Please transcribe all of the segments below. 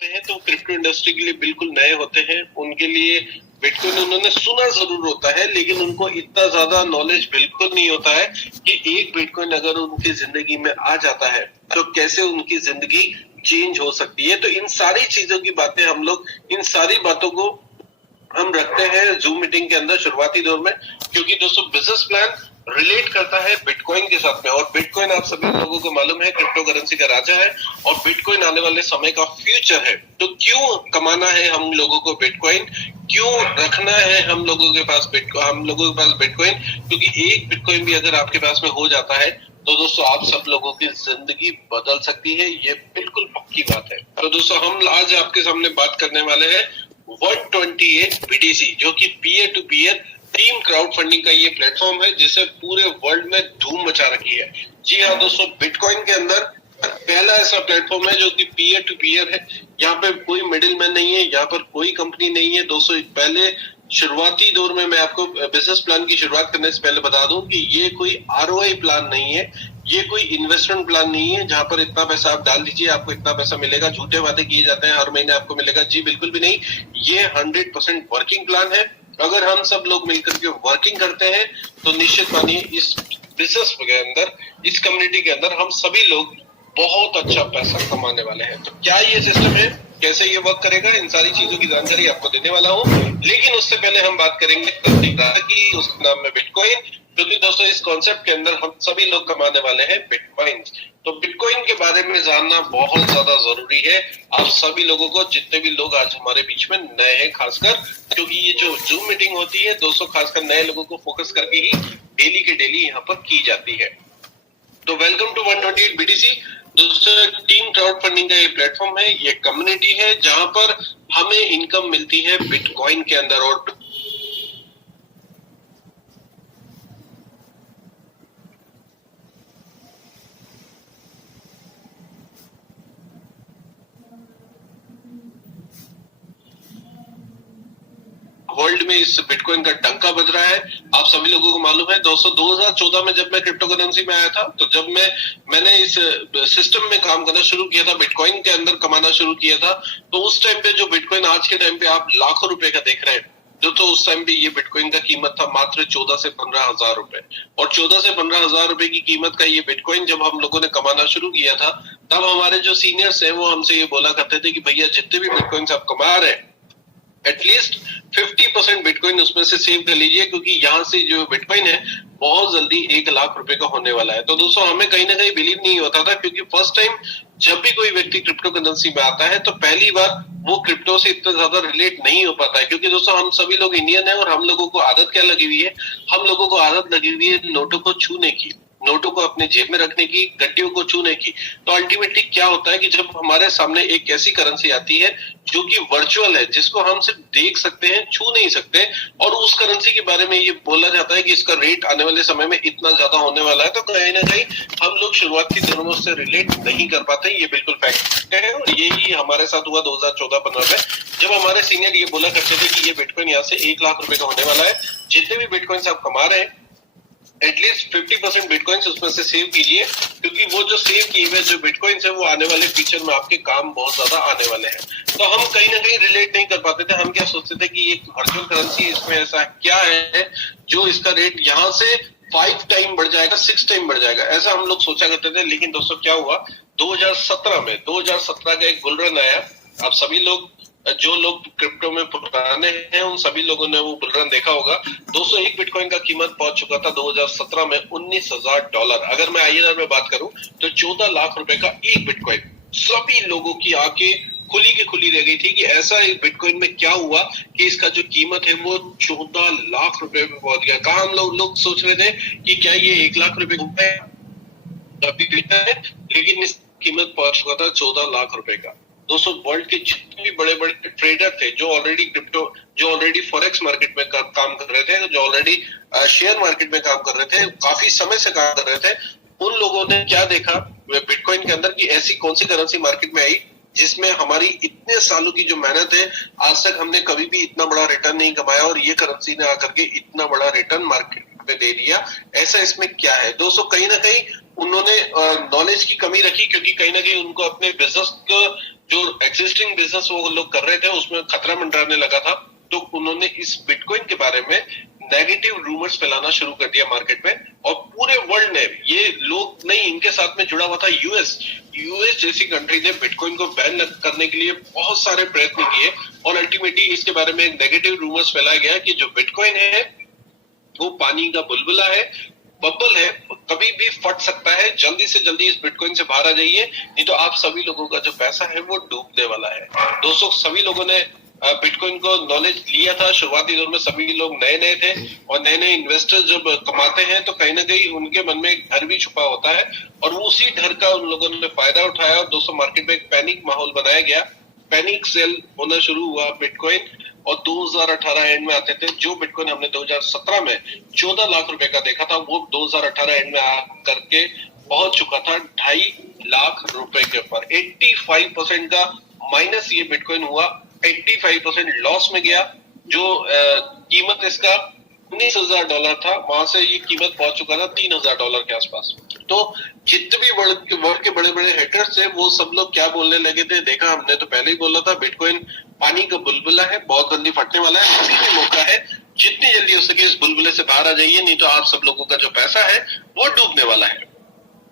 करते हैं तो क्रिप्टो इंडस्ट्री के लिए बिल्कुल नए होते हैं, उनके लिए बिटकॉइन उन्होंने सुना जरूर होता है, लेकिन उनको इतना ज्यादा नॉलेज बिल्कुल नहीं होता है कि एक बिटकॉइन अगर उनकी जिंदगी में आ जाता है तो कैसे उनकी जिंदगी चेंज हो सकती है। तो इन सारी चीजों की बातें हम लोग, इन सारी बातों को हम रखते हैं जूम मीटिंग के अंदर शुरुआती दौर में, क्योंकि दोस्तों बिजनेस प्लान रिलेट करता है बिटकॉइन के साथ में, और बिटकॉइन आप सभी लोगों को मालूम है क्रिप्टो करेंसी का राजा है और बिटकॉइन आने वाले समय का फ्यूचर है। तो क्यों कमाना है हम लोगों को बिटकॉइन, क्यों रखना है हम लोगों के पास बिटकॉइन, क्योंकि एक बिटकॉइन भी अगर आपके पास में हो जाता है तो दोस्तों आप सब लोगों की जिंदगी बदल सकती है, ये बिल्कुल पक्की बात है। तो दोस्तों हम आज आपके सामने बात करने वाले हैं 128 BTC, जो कि peer to peer team crowdfunding का ये प्लेटफॉर्म है जिसे पूरे वर्ल्ड में धूम मचा रखी है। जी हाँ दोस्तों, बिटकॉइन के अंदर पहला ऐसा प्लेटफॉर्म है जो कि पीयर टू पीयर है, यहाँ पे कोई मिडिल मैन नहीं है, यहाँ पर कोई कंपनी नहीं है। दोस्तों पहले शुरुआती दौर में मैं आपको बिजनेस प्लान की शुरुआत करने से पहले बता दूं कि ये कोई ROI प्लान नहीं है, ये कोई इन्वेस्टमेंट प्लान नहीं है जहां पर इतना पैसा आप डाल दीजिए आपको इतना पैसा मिलेगा, झूठे वादे किए जाते हैं हर महीने आपको मिलेगा। जी बिल्कुल भी नहीं, ये 100% वर्किंग प्लान है। अगर हम सब लोग मिलकर के वर्किंग करते हैं तो निश्चित मानिए इस बिजनेस के अंदर, इस कम्युनिटी के अंदर हम सभी लोग बहुत अच्छा पैसा कमाने वाले हैं। तो क्या ये सिस्टम है, कैसे ये वर्क करेगा, इन सारी चीजों की जानकारी आपको देने वाला हूँ। लेकिन उससे पहले हम बात करेंगे की, उसका नाम है बिटकॉइन, क्योंकि दोस्तों इस कॉन्सेप्ट के अंदर हम सभी लोग कमाने वाले हैं बिटकॉइन। तो बिटकॉइन के बारे में जानना बहुत ज्यादा जरूरी है आप सभी लोगों को, जितने भी लोग आज हमारे बीच में नए हैं खासकर, क्योंकि ये जो जूम मीटिंग होती है दोस्तों खासकर नए लोगों को फोकस करके ही डेली के डेली यहाँ पर की जाती है। तो वेलकम टू 128 BTC। दोस्तों टीम क्राउड फंडिंग का ये प्लेटफॉर्म है, ये कम्युनिटी है जहां पर हमें इनकम मिलती है बिटकॉइन के अंदर। और वर्ल्ड में इस बिटकॉइन का डंका बज रहा है, आप सभी लोगों को मालूम है। दोस्तों 2014 में जब मैं क्रिप्टो करेंसी में आया था, तो जब मैंने इस सिस्टम में काम करना शुरू किया था, बिटकॉइन के अंदर कमाना शुरू किया था, तो उस टाइम पे जो बिटकॉइन आज के टाइम पे आप लाखों रुपए का देख रहे हैं, तो उस टाइम पे ये बिटकॉइन का कीमत था मात्र 14 से 15 हजार रुपए। और 14 से 15 हजार रुपए की कीमत का ये बिटकॉइन जब हम लोगों ने कमाना शुरू किया था, तब हमारे जो सीनियर्स है वो हमसे ये बोला करते थे कि भैया जितने भी बिटकॉइन आप कमा रहे हैं एटलीस्ट 50% बिटकॉइन उसमें से सेव कर लीजिए, क्योंकि यहाँ से जो बिटकॉइन है बहुत जल्दी 1 लाख रुपए का होने वाला है। तो दोस्तों हमें कहीं ना कहीं बिलीव नहीं होता था, क्योंकि फर्स्ट टाइम जब भी कोई व्यक्ति क्रिप्टो करेंसी में आता है तो पहली बार वो क्रिप्टो से इतना ज्यादा रिलेट नहीं हो पाता है, क्योंकि दोस्तों हम सभी लोग इंडियन है और हम लोगों को आदत क्या लगी हुई है, हम लोगों को आदत लगी हुई है नोटों को छूने की, नोटों को अपने जेब में रखने की, गड्डियों को छूने की। तो अल्टीमेटली क्या होता है कि जब हमारे सामने एक ऐसी करेंसी आती है जो कि वर्चुअल है, जिसको हम सिर्फ देख सकते हैं, छू नहीं सकते, और उस करेंसी के बारे में ये बोला जाता है कि इसका रेट आने वाले समय में इतना ज्यादा होने वाला है, तो कहीं ना कहीं हम लोग शुरुआती दिनों में उससे रिलेट नहीं कर पाते। ये बिल्कुल फैक्ट है, और यही हमारे साथ हुआ 2014-15 में, जब हमारे सीनियर ये बोला करते थे कि ये बिटकॉइन यहाँ से 1 लाख रुपए का होने वाला है, जितने भी बिटकॉइन आप कमा रहे हैं एटलीस्ट 50% बिटकॉइंस उसमें से सेव कीजिए, क्योंकि वो जो सेव किए हुए जो बिटकॉइंस है वो आने वाले फ्यूचर में आपके काम बहुत ज्यादा आने वाले हैं। तो हम कहीं ना कहीं रिलेट नहीं कर पाते थे, हम क्या सोचते थे कि ये वर्चुअल करेंसी, इसमें ऐसा क्या है जो इसका रेट यहाँ से 5 टाइम बढ़ जाएगा, 6 टाइम बढ़ जाएगा, ऐसा हम लोग सोचा करते थे। लेकिन दोस्तों क्या हुआ 2017 का एक बुल रन आया। आप सभी लोग जो लोग क्रिप्टो में पुराने हैं उन सभी लोगों ने वो बुल रन देखा होगा। दोस्तों एक बिटकॉइन का कीमत पहुंच चुका था 2017 में $19,000। अगर मैं INR में बात करूं तो 14 लाख रुपए का एक बिटकॉइन। सभी लोगों की आंखें खुली की खुली रह गई थी कि ऐसा एक बिटकॉइन में क्या हुआ कि इसका जो कीमत है वो 14 लाख रुपए में पहुंच गया। कहा हम लोग सोच रहे थे कि क्या ये 1 लाख रुपए है, अभी है, लेकिन इस कीमत पहुंच चुका था 14 लाख रुपए का। दोस्तों वर्ल्ड के जितने भी बड़े बड़े ट्रेडर थे जो ऑलरेडी फॉरेक्स मार्केट में काम कर रहे थे, जो ऑलरेडी शेयर मार्केट में काम कर रहे थे, काफी समय से काम कर रहे थे, उन लोगों ने क्या देखा बिटकॉइन के अंदर कि ऐसी कौन सी करेंसी मार्केट में आई जिसमें हमारी इतने सालों की जो मेहनत है आज तक हमने कभी भी इतना बड़ा रिटर्न नहीं कमाया, और ये करेंसी ने आकर के इतना बड़ा रिटर्न मार्केट में दे दिया। ऐसा इसमें क्या है दोस्तों? कहीं ना कहीं उन्होंने नॉलेज की कमी रखी, क्योंकि कहीं ना कहीं उनको अपने बिजनेस जो एग्जिस्टिंग बिजनेस वो लोग कर रहे थे उसमें खतरा मंडराने लगा था, तो उन्होंने इस बिटकॉइन के बारे में नेगेटिव रूमर्स फैलाना शुरू कर दिया मार्केट में। और पूरे वर्ल्ड ने, ये लोग नहीं, इनके साथ में जुड़ा हुआ था यूएस जैसी कंट्री ने बिटकॉइन को बैन करने के लिए बहुत सारे प्रयत्न किए, और अल्टीमेटली इसके बारे में नेगेटिव रूमर्स फैलाया गया कि जो बिटकॉइन है वो पानी का बुलबुला है, बबल है, कभी भी फट सकता है, जल्दी से जल्दी इस बिटकॉइन से बाहर आ जाइए, नहीं तो आप सभी लोगों का जो पैसा है वो डूबने वाला है। दोस्तों, सभी लोगों ने बिटकॉइन को नॉलेज लिया था। शुरुआती दौर में सभी लोग नए नए थे, और नए नए इन्वेस्टर्स जब कमाते हैं तो कहीं ना कहीं उनके मन में एक डर भी छुपा होता है, और वो उसी डर का उन लोगों ने फायदा उठाया, और दोस्तों मार्केट में एक पैनिक माहौल बनाया गया, पैनिक सेल होना शुरू हुआ बिटकॉइन। और 2018 एंड में आते थे, जो बिटकॉइन हमने 2017 में 14 लाख रुपए का देखा था, वो 2018 एंड में आ करके पहुंच चुका था 2.5 लाख रुपए के ऊपर। 85% का माइनस ये बिटकॉइन हुआ, 85% लॉस में गया। जो कीमत इसका $19,000 था, वहां से ये कीमत पहुंच चुका था $3,000 के आसपास। तो जितने भी वर्ल्ड के बड़े बड़े हैकर्स थे, वो सब लोग क्या बोलने लगे थे, देखा हमने तो पहले ही बोला था, बिटकॉइन पानी का बुलबुला है, बहुत जल्दी फटने वाला है, अभी भी मौका है, जितनी जल्दी हो सके इस बुलबुले से बाहर आ जाइए, नहीं तो आप सब लोगों का जो पैसा है वो डूबने वाला है।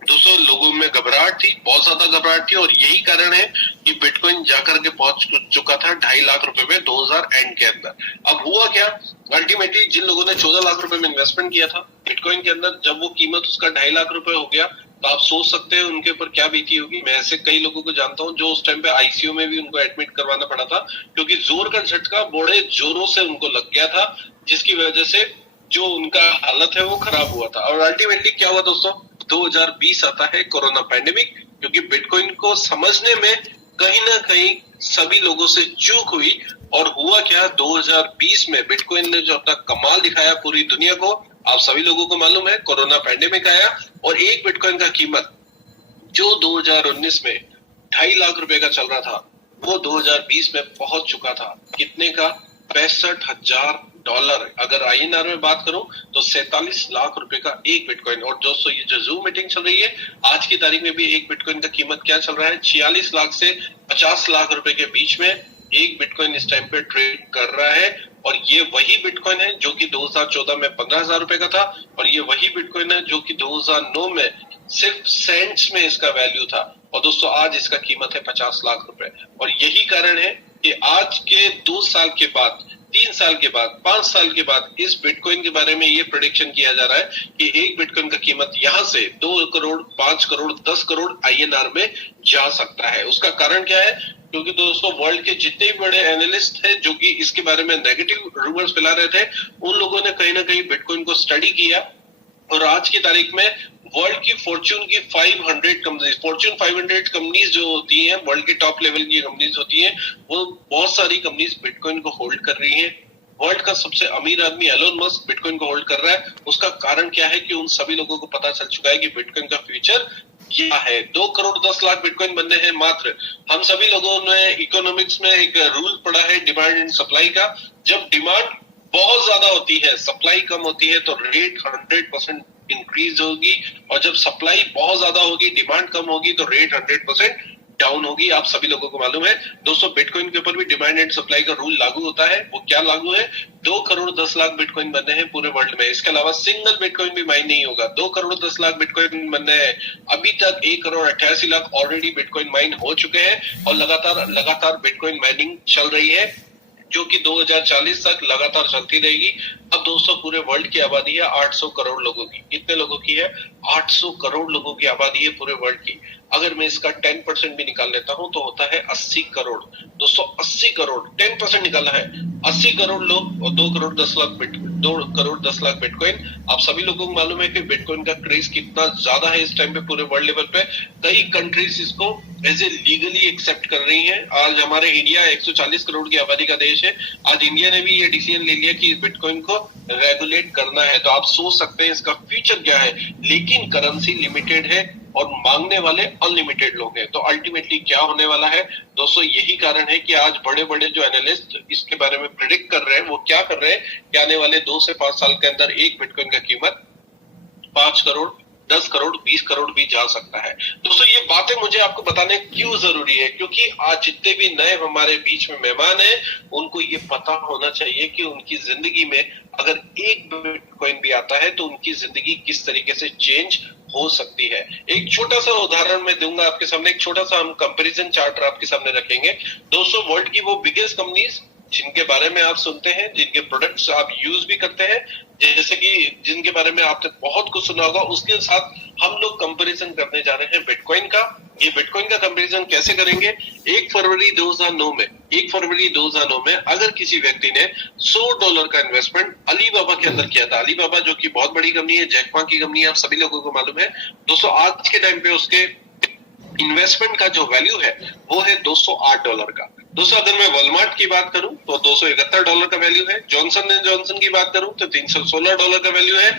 दोस्तों, लोगों में घबराहट थी, बहुत ज्यादा घबराहट थी, और यही कारण है कि बिटकॉइन जाकर के पहुंच चुका था 2.5 लाख रुपए में 2000 एंड के अंदर। अब हुआ क्या, अल्टीमेटली जिन लोगों ने 14 लाख रुपए में इन्वेस्टमेंट किया था बिटकॉइन के अंदर, जब वो कीमत उसका 2.5 लाख रुपए हो गया, तो आप सोच सकते हैं उनके ऊपर क्या बीती होगी। मैं ऐसे कई लोगों को जानता हूं जो उस टाइम पे आईसीयू में भी उनको एडमिट करवाना पड़ा था, क्योंकि जोर का झटका बड़े जोरों से उनको लग गया था, जिसकी वजह से जो उनका हालत है वो खराब हुआ था। और अल्टीमेटली क्या हुआ दोस्तों, 2020 आता है, कोरोना पैंडेमिक, क्योंकि बिटकॉइन को समझने में कहीं ना कहीं सभी लोगों से चूक हुई। और हुआ क्या, 2020 में बिटकॉइन ने जो अपना कमाल दिखाया पूरी दुनिया को, आप सभी लोगों को मालूम है, कोरोना पैंडेमिक आया, और एक बिटकॉइन का कीमत जो 2019 में 2.5 लाख रुपए का चल रहा था, वो 2020 में पहुंच चुका था कितने का, $65,000। अगर आईएनआर में बात करूं तो 47 लाख रुपए का एक बिटकॉइन। और दोस्तों, ये जो जूम मीटिंग चल रही है, आज की तारीख में भी एक बिटकॉइन का कीमत क्या चल रहा है, 46 लाख से 50 लाख रुपए के बीच में एक बिटकॉइन इस टाइम पे ट्रेड कर रहा है। और ये वही बिटकॉइन है जो कि 2014 में 15,000 रुपए का था, और ये वही बिटकॉइन है जो कि 2009 में सिर्फ सेंट्स में इसका वैल्यू था। और दोस्तों, आज इसका कीमत है 50 लाख रुपए। और यही कारण है कि आज के 2 साल के बाद, 3 साल के बाद, 5 साल के बाद इस बिटकॉइन के बारे में ये प्रेडिक्शन किया जा रहा है कि एक बिटकॉइन का कीमत यहां से 2 करोड़, 5 करोड़, 10 करोड़ आईएनआर में जा सकता है। उसका कारण क्या है, क्योंकि दोस्तों वर्ल्ड के जितने भी बड़े एनालिस्ट हैं जो कि इसके बारे में नेगेटिव रूमर्स फैला रहे थे, उन लोगों ने कहीं ना कहीं बिटकॉइन को स्टडी किया, और आज की तारीख में वर्ल्ड की फॉर्च्यून 500 कंपनीज जो होती हैं, वर्ल्ड के टॉप लेवल की कंपनीज होती हैं, वो बहुत सारी कंपनीज बिटकॉइन को होल्ड कर रही हैं। वर्ल्ड का सबसे अमीर आदमी एलोन मस्क बिटकॉइन को होल्ड कर रहा है। उसका कारण क्या है कि उन सभी लोगों को पता चल चुका है कि बिटकॉइन का फ्यूचर क्या है। 2 करोड़ 10 लाख बिटकॉइन बनने हैं मात्र। हम सभी लोगों ने इकोनॉमिक्स में एक रूल पढ़ा है डिमांड एंड सप्लाई का। जब डिमांड बहुत ज्यादा होती है, सप्लाई कम होती है, तो रेट 100% इंक्रीज होगी, और जब सप्लाई बहुत ज्यादा होगी, डिमांड कम होगी, तो रेट 100% डाउन होगी। आप सभी लोगों को मालूम है दोस्तों, बिटकॉइन के ऊपर भी डिमांड एंड सप्लाई का रूल लागू होता है। वो क्या लागू है, 2 करोड़ 10 लाख बिटकॉइन बनने हैं पूरे वर्ल्ड में। इसके अलावा सिंगल बिटकॉइन भी माइन नहीं होगा। 2 करोड़ 10 लाख बिटकॉइन बनने हैं। अभी तक 1 crore 88 lakh already bitcoin mine हो चुके हैं, और लगातार बिटकॉइन माइनिंग चल रही है, जो कि 2040 तक लगातार चलती रहेगी। अब दोस्तों, पूरे वर्ल्ड की आबादी है 800 करोड़ लोगों की। कितने लोगों की है, 800 करोड़ लोगों की आबादी है पूरे वर्ल्ड की। अगर मैं इसका 10% भी निकाल लेता हूं तो होता है 80 करोड़। दोस्तों, 80 करोड़, 10% निकाला है, 80 करोड़ लोग, और 2 करोड़ 10 लाख बिटकॉइन। आप सभी लोगों को मालूम है कि बिटकॉइन का क्रेज कितना ज्यादा है इस टाइम पे पूरे वर्ल्ड लेवल पे। कई कंट्रीज इसको एज ए लीगली एक्सेप्ट कर रही हैं। आज हमारे इंडिया 140 करोड़ की आबादी का देश है। आज इंडिया ने भी ये डिसीजन ले लिया कि बिटकॉइन को रेगुलेट करना है। तो आप सोच सकते हैं इसका फ्यूचर क्या है। लेकिन करेंसी लिमिटेड है और मांगने वाले अनलिमिटेड लोग हैं। तो अल्टीमेटली क्या होने वाला है दोस्तों, यही कारण है कि आज बड़े बड़े जो एनालिस्ट इसके बारे में प्रिडिक्ट कर रहे हैं, वो क्या कर रहे हैं कि आने वाले 2 से 5 साल के अंदर एक बिटकॉइन का कीमत 5 करोड़ 10 करोड़ 20 करोड़ भी जा सकता है। दोस्तों ये बातें मुझे आपको बताने क्यों जरूरी है, क्योंकि आज जितने भी नए हमारे बीच में मेहमान हैं उनको ये पता होना चाहिए कि उनकी जिंदगी में अगर एक बिटकॉइन भी आता है तो उनकी जिंदगी किस तरीके से चेंज हो सकती है। एक छोटा सा उदाहरण मैं दूंगा आपके सामने, एक छोटा सा हम कंपैरिजन चार्ट आपके सामने रखेंगे। दोस्तों वर्ल्ड की वो बिगेस्ट कंपनीज जिनके बारे में आप सुनते हैं, जिनके प्रोडक्ट्स आप यूज भी करते हैं, जैसे कि जिनके बारे में आपने बहुत कुछ सुना होगा, उसके साथ हम लोग कंपैरिजन करने जा रहे हैं बिटकॉइन का। ये बिटकॉइन का कंपैरिजन कैसे करेंगे? 1 फरवरी 2009 में अगर किसी व्यक्ति ने $100 का इन्वेस्टमेंट अलीबाबा के अंदर किया था, अलीबाबा जो कि बहुत बड़ी कंपनी है, जैक मा की कंपनी है, आप सभी लोगों को मालूम है दोस्तों, आज के टाइम पे उसके इन्वेस्टमेंट का जो वैल्यू है वो है $208 का। दोस्तों अगर मैं वॉलमार्ट की बात करूं तो $271 का वैल्यू है, जॉनसन एंड जॉनसन की बात करूं तो $316 का वैल्यू है,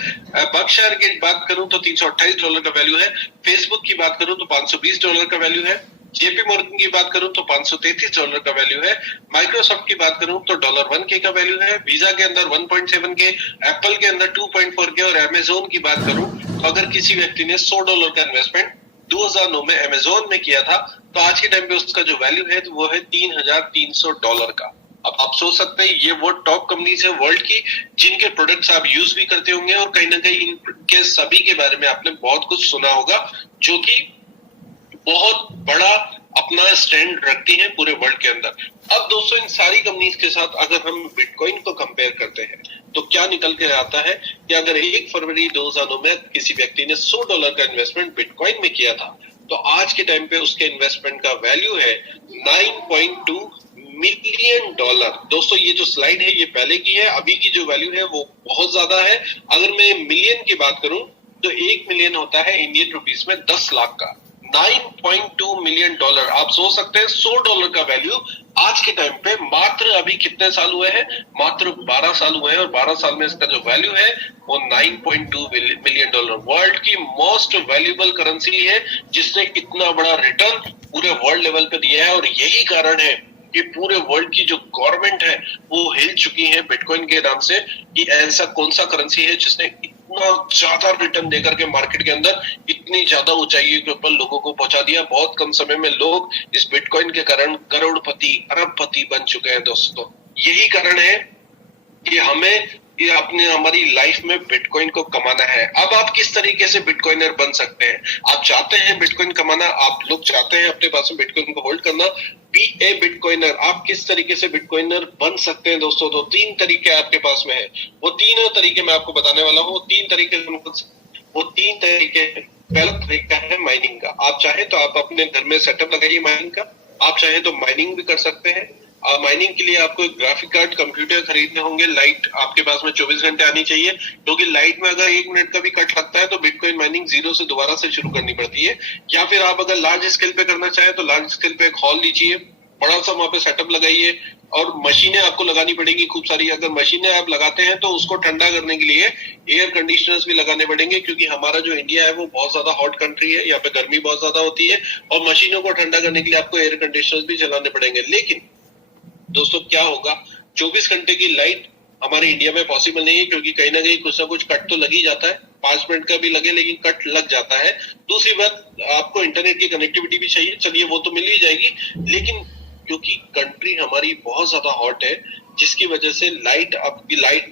बर्कशायर की बात करूं तो $328 का वैल्यू है, फेसबुक की बात करूं तो $520 का वैल्यू है, जेपी मॉर्गन की बात करूं तो $533 का वैल्यू है, माइक्रोसॉफ्ट की बात करूं तो $1K का वैल्यू है, वीजा के अंदर 1.7K, एप्पल के अंदर 2.4K और अमेजोन की बात करूं तो अगर किसी व्यक्ति ने $100 का इन्वेस्टमेंट 2009 में अमेजोन में किया था तो आज के टाइम पे उसका जो वैल्यू है वो है $3,300 का। अब आप सोच सकते हैं ये वो टॉप कंपनीज है वर्ल्ड की जिनके प्रोडक्ट्स आप यूज भी करते होंगे और कहीं ना कहीं इनके सभी के बारे में आपने बहुत कुछ सुना होगा, जो कि बहुत बड़ा अपना स्टैंड रखती हैं पूरे वर्ल्ड के अंदर। अब दोस्तों इन सारी कंपनीज के साथ अगर हम बिटकॉइन को कंपेयर करते हैं तो क्या निकल के आता है कि अगर 1 फरवरी 2009 में किसी व्यक्ति ने $100 का इन्वेस्टमेंट बिटकॉइन में किया था तो आज के टाइम पे उसके इन्वेस्टमेंट का वैल्यू है $9.2 मिलियन। दोस्तों ये जो स्लाइड है ये पहले की है, अभी की जो वैल्यू है वो बहुत ज्यादा है। अगर मैं मिलियन की बात करूं तो 1 मिलियन होता है इंडियन रुपीस में 10 लाख का। $9.2 मिलियन, आप सोच सकते हैं $100 का वैल्यू आज के टाइम पे मात्र अभी कितने साल हुए हैं? मात्र 12 साल हुए हैं और 12 साल में इसका जो वैल्यू है वो $9.2 मिलियन। वर्ल्ड की मोस्ट वैल्यूएबल करेंसी है जिसने इतना बड़ा रिटर्न पूरे वर्ल्ड लेवल पे दिया है और यही कारण है कि पूरे वर्ल्ड की जो गवर्नमेंट है वो हिल चुकी है बिटकॉइन के नाम से कि ऐसा कौन सा करेंसी है जिसने इतना ज्यादा रिटर्न देकर के मार्केट के अंदर इतनी ज्यादा ऊंचाई के ऊपर लोगों को पहुंचा दिया। बहुत कम समय में लोग इस बिटकॉइन के कारण करोड़पति अरबपति बन चुके हैं। दोस्तों यही कारण है कि हमें ये अपने हमारी लाइफ में बिटकॉइन को कमाना है। अब आप किस तरीके से बिटकॉइनर बन सकते हैं? आप चाहते हैं बिटकॉइन कमाना, आप लोग चाहते हैं अपने पास में बिटकॉइन को होल्ड करना, बी ए बिटकॉइनर। आप किस तरीके से बिटकॉइनर बन सकते हैं दोस्तों? तो 3 तरीके आपके पास में है, वो तीनों तरीके मैं आपको बताने वाला हूँ। 3 तरीके पहला तरीका है माइनिंग का। आप चाहे तो आप अपने घर में सेटअप लगाइए माइनिंग का, आप चाहे तो माइनिंग भी कर सकते हैं। माइनिंग के लिए आपको एक ग्राफिक कार्ड कंप्यूटर खरीदने होंगे, लाइट आपके पास में 24 घंटे आनी चाहिए, क्योंकि लाइट में अगर 1 मिनट का भी कट लगता है तो बिटकॉइन माइनिंग जीरो से दोबारा से शुरू करनी पड़ती है। या फिर आप अगर लार्ज स्केल पे करना चाहे तो लार्ज स्केल पे एक हॉल लीजिए, बड़ा सा वहां पे सेटअप लगाइए और मशीनें आपको लगानी पड़ेंगी खूब सारी। अगर मशीनें आप लगाते हैं तो उसको ठंडा करने के लिए एयर कंडीशनर्स भी लगाने पड़ेंगे, क्योंकि हमारा जो इंडिया है वो बहुत ज्यादा हॉट कंट्री है, यहाँ पे गर्मी बहुत ज्यादा होती है और मशीनों को ठंडा करने के लिए आपको एयर कंडीशनर्स भी चलाने पड़ेंगे। लेकिन दोस्तों क्या होगा, 24 घंटे की लाइट हमारे इंडिया में पॉसिबल नहीं है, क्योंकि कहीं ना कुछ कट तो लग ही जाता है, 5 मिनट का भी लगे लेकिन कट लग जाता है। दूसरी बात आपको इंटरनेट की कनेक्टिविटी भी चाहिए, चलिए वो तो मिल ही जाएगी, लेकिन क्योंकि कंट्री हमारी बहुत ज्यादा हॉट है जिसकी वजह से लाइट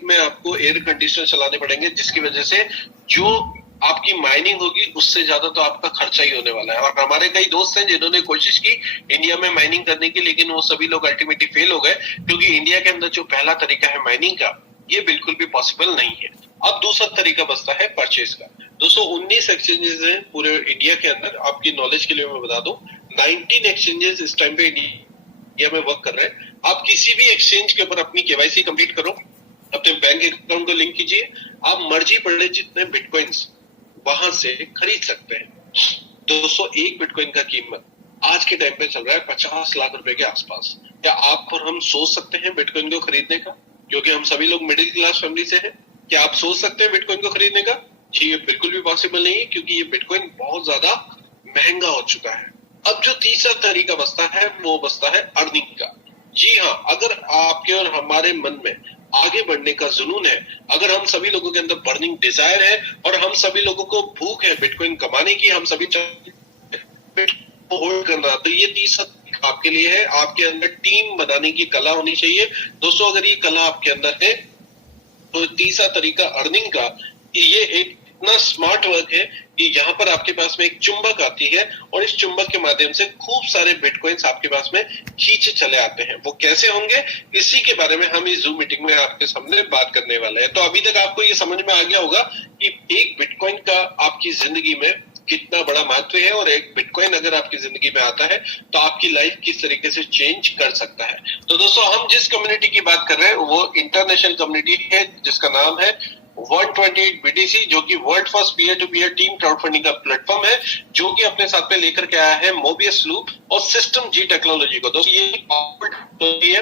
में आपको एयर कंडीशनर चलाने पड़ेंगे, जिसकी वजह से जो आपकी माइनिंग होगी उससे ज्यादा तो आपका खर्चा ही होने वाला है। और हमारे कई दोस्त हैं जिन्होंने कोशिश की इंडिया में माइनिंग करने की, लेकिन वो सभी लोग अल्टीमेटली फेल हो गए, क्योंकि इंडिया के अंदर जो पहला तरीका है माइनिंग का ये बिल्कुल भी पॉसिबल नहीं है। अब दूसरा तरीका बचता है परचेज का। दोस्तों 19 एक्सचेंजेस हैं पूरे इंडिया के अंदर, आपकी नॉलेज के लिए मैं बता दूं 19 एक्सचेंजेस इस टाइम पे इंडिया में वर्क कर रहे हैं। आप किसी भी एक्सचेंज के ऊपर अपनी केवाईसी कंप्लीट करो, अपने बैंक अकाउंट को लिंक कीजिए, आप मर्जी पड़े जितने बिटकॉइंस वहां से खरीद सकते हैं। दोस्तों 1 बिटकॉइन का कीमत आज के टाइम पे चल रहा है 50 लाख रुपए के आसपास। क्या आप और हम सोच सकते हैं बिटकॉइन को खरीदने का? क्योंकि हम सभी लोग मिडिल क्लास फैमिली से हैं। क्या आप सोच सकते हैं बिटकॉइन को खरीदने का? जी ये बिल्कुल भी पॉसिबल नहीं है, क्योंकि ये बिटकॉइन बहुत ज्यादा महंगा हो चुका है। अब जो तीसरा तरीका बचता है वो बचता है अर्निंग का। जी हाँ, अगर आपके और हमारे मन में आगे बढ़ने का जुनून है, अगर हम सभी लोगों के अंदर बर्निंग डिजायर है और हम सभी लोगों को भूख है बिटकॉइन कमाने की, हम सभी को होल्ड करना, तो ये तीसरा आपके लिए है। आपके अंदर टीम बनाने की कला होनी चाहिए दोस्तों। अगर ये कला आपके अंदर है तो तीसरा तरीका अर्निंग का, ये एक इतना स्मार्ट वर्क है कि यहाँ पर आपके पास में एक चुंबक आती है और इस चुंबक के माध्यम से खूब सारे बिटकॉइंस आपके पास में खींचे चले आते हैं। वो कैसे होंगे, इसी के बारे में हम इस जूम मीटिंग में आपके सामने बात करने वाले हैं। तो अभी तक आपको ये समझ में आ गया होगा कि एक बिटकॉइन का आपकी जिंदगी में कितना बड़ा महत्व है, और एक बिटकॉइन अगर आपकी जिंदगी में आता है तो आपकी लाइफ किस तरीके से चेंज कर सकता है। तो दोस्तों, हम जिस कम्युनिटी की बात कर रहे हैं वो इंटरनेशनल कम्युनिटी है जिसका नाम है 128 BTC, जो कि world first peer to peer team crowdfunding का प्लेटफॉर्म है, जो कि अपने साथ में लेकर के आया है मोबियस लूप और सिस्टम जी टेक्नोलॉजी को। दोस्तों, ये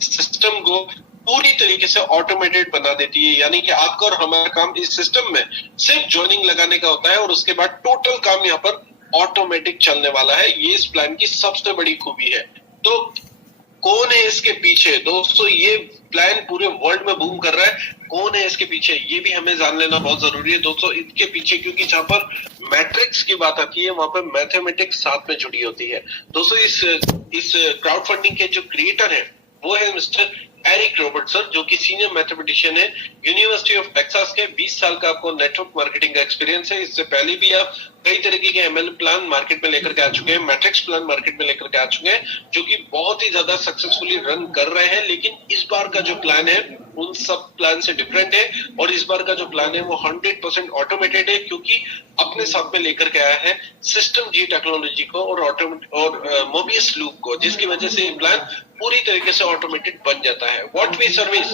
सिस्टम को पूरी तरीके से ऑटोमेटेड बना देती है, यानी कि आपका और हमारा काम इस सिस्टम में सिर्फ ज्वाइनिंग लगाने का होता है और उसके बाद टोटल काम यहाँ पर ऑटोमेटिक चलने वाला है। ये इस प्लान की सबसे बड़ी खूबी है। तो कौन है इसके पीछे दोस्तों? ये प्लान पूरे वर्ल्ड में बूम कर रहा है। कौन है इसके पीछे, ये भी हमें जान लेना बहुत जरूरी है दोस्तों। इसके पीछे, क्योंकि जहां पर मैट्रिक्स की बात आती है वहां पर मैथमेटिक्स साथ में जुड़ी होती है दोस्तों। इस क्राउड फंडिंग के जो क्रिएटर है वो है मिस्टर एरिक रॉबर्टसन, जो कि सीनियर मैथमेटिशियन है यूनिवर्सिटी ऑफ टेक्सास के। 20 साल का आपको नेटवर्क मार्केटिंग का एक्सपीरियंस है। इससे पहले भी आप कई तरीके के एमएल प्लान मार्केट में लेकर के आ चुके हैं, मैट्रिक्स प्लान मार्केट में लेकर के आ चुके हैं, जो कि बहुत ही ज्यादा सक्सेसफुली रन कर रहे हैं। लेकिन इस बार का जो प्लान है उन सब प्लान से डिफरेंट है, और इस बार का जो प्लान है वो 100% ऑटोमेटेड है, क्योंकि अपने साथ में लेकर के आया है सिस्टम जी टेक्नोलॉजी को और मोबियस लूप को, जिसकी वजह से ये प्लान पूरी तरीके से ऑटोमेटेड बन जाता है। व्हाट वी सर्विस,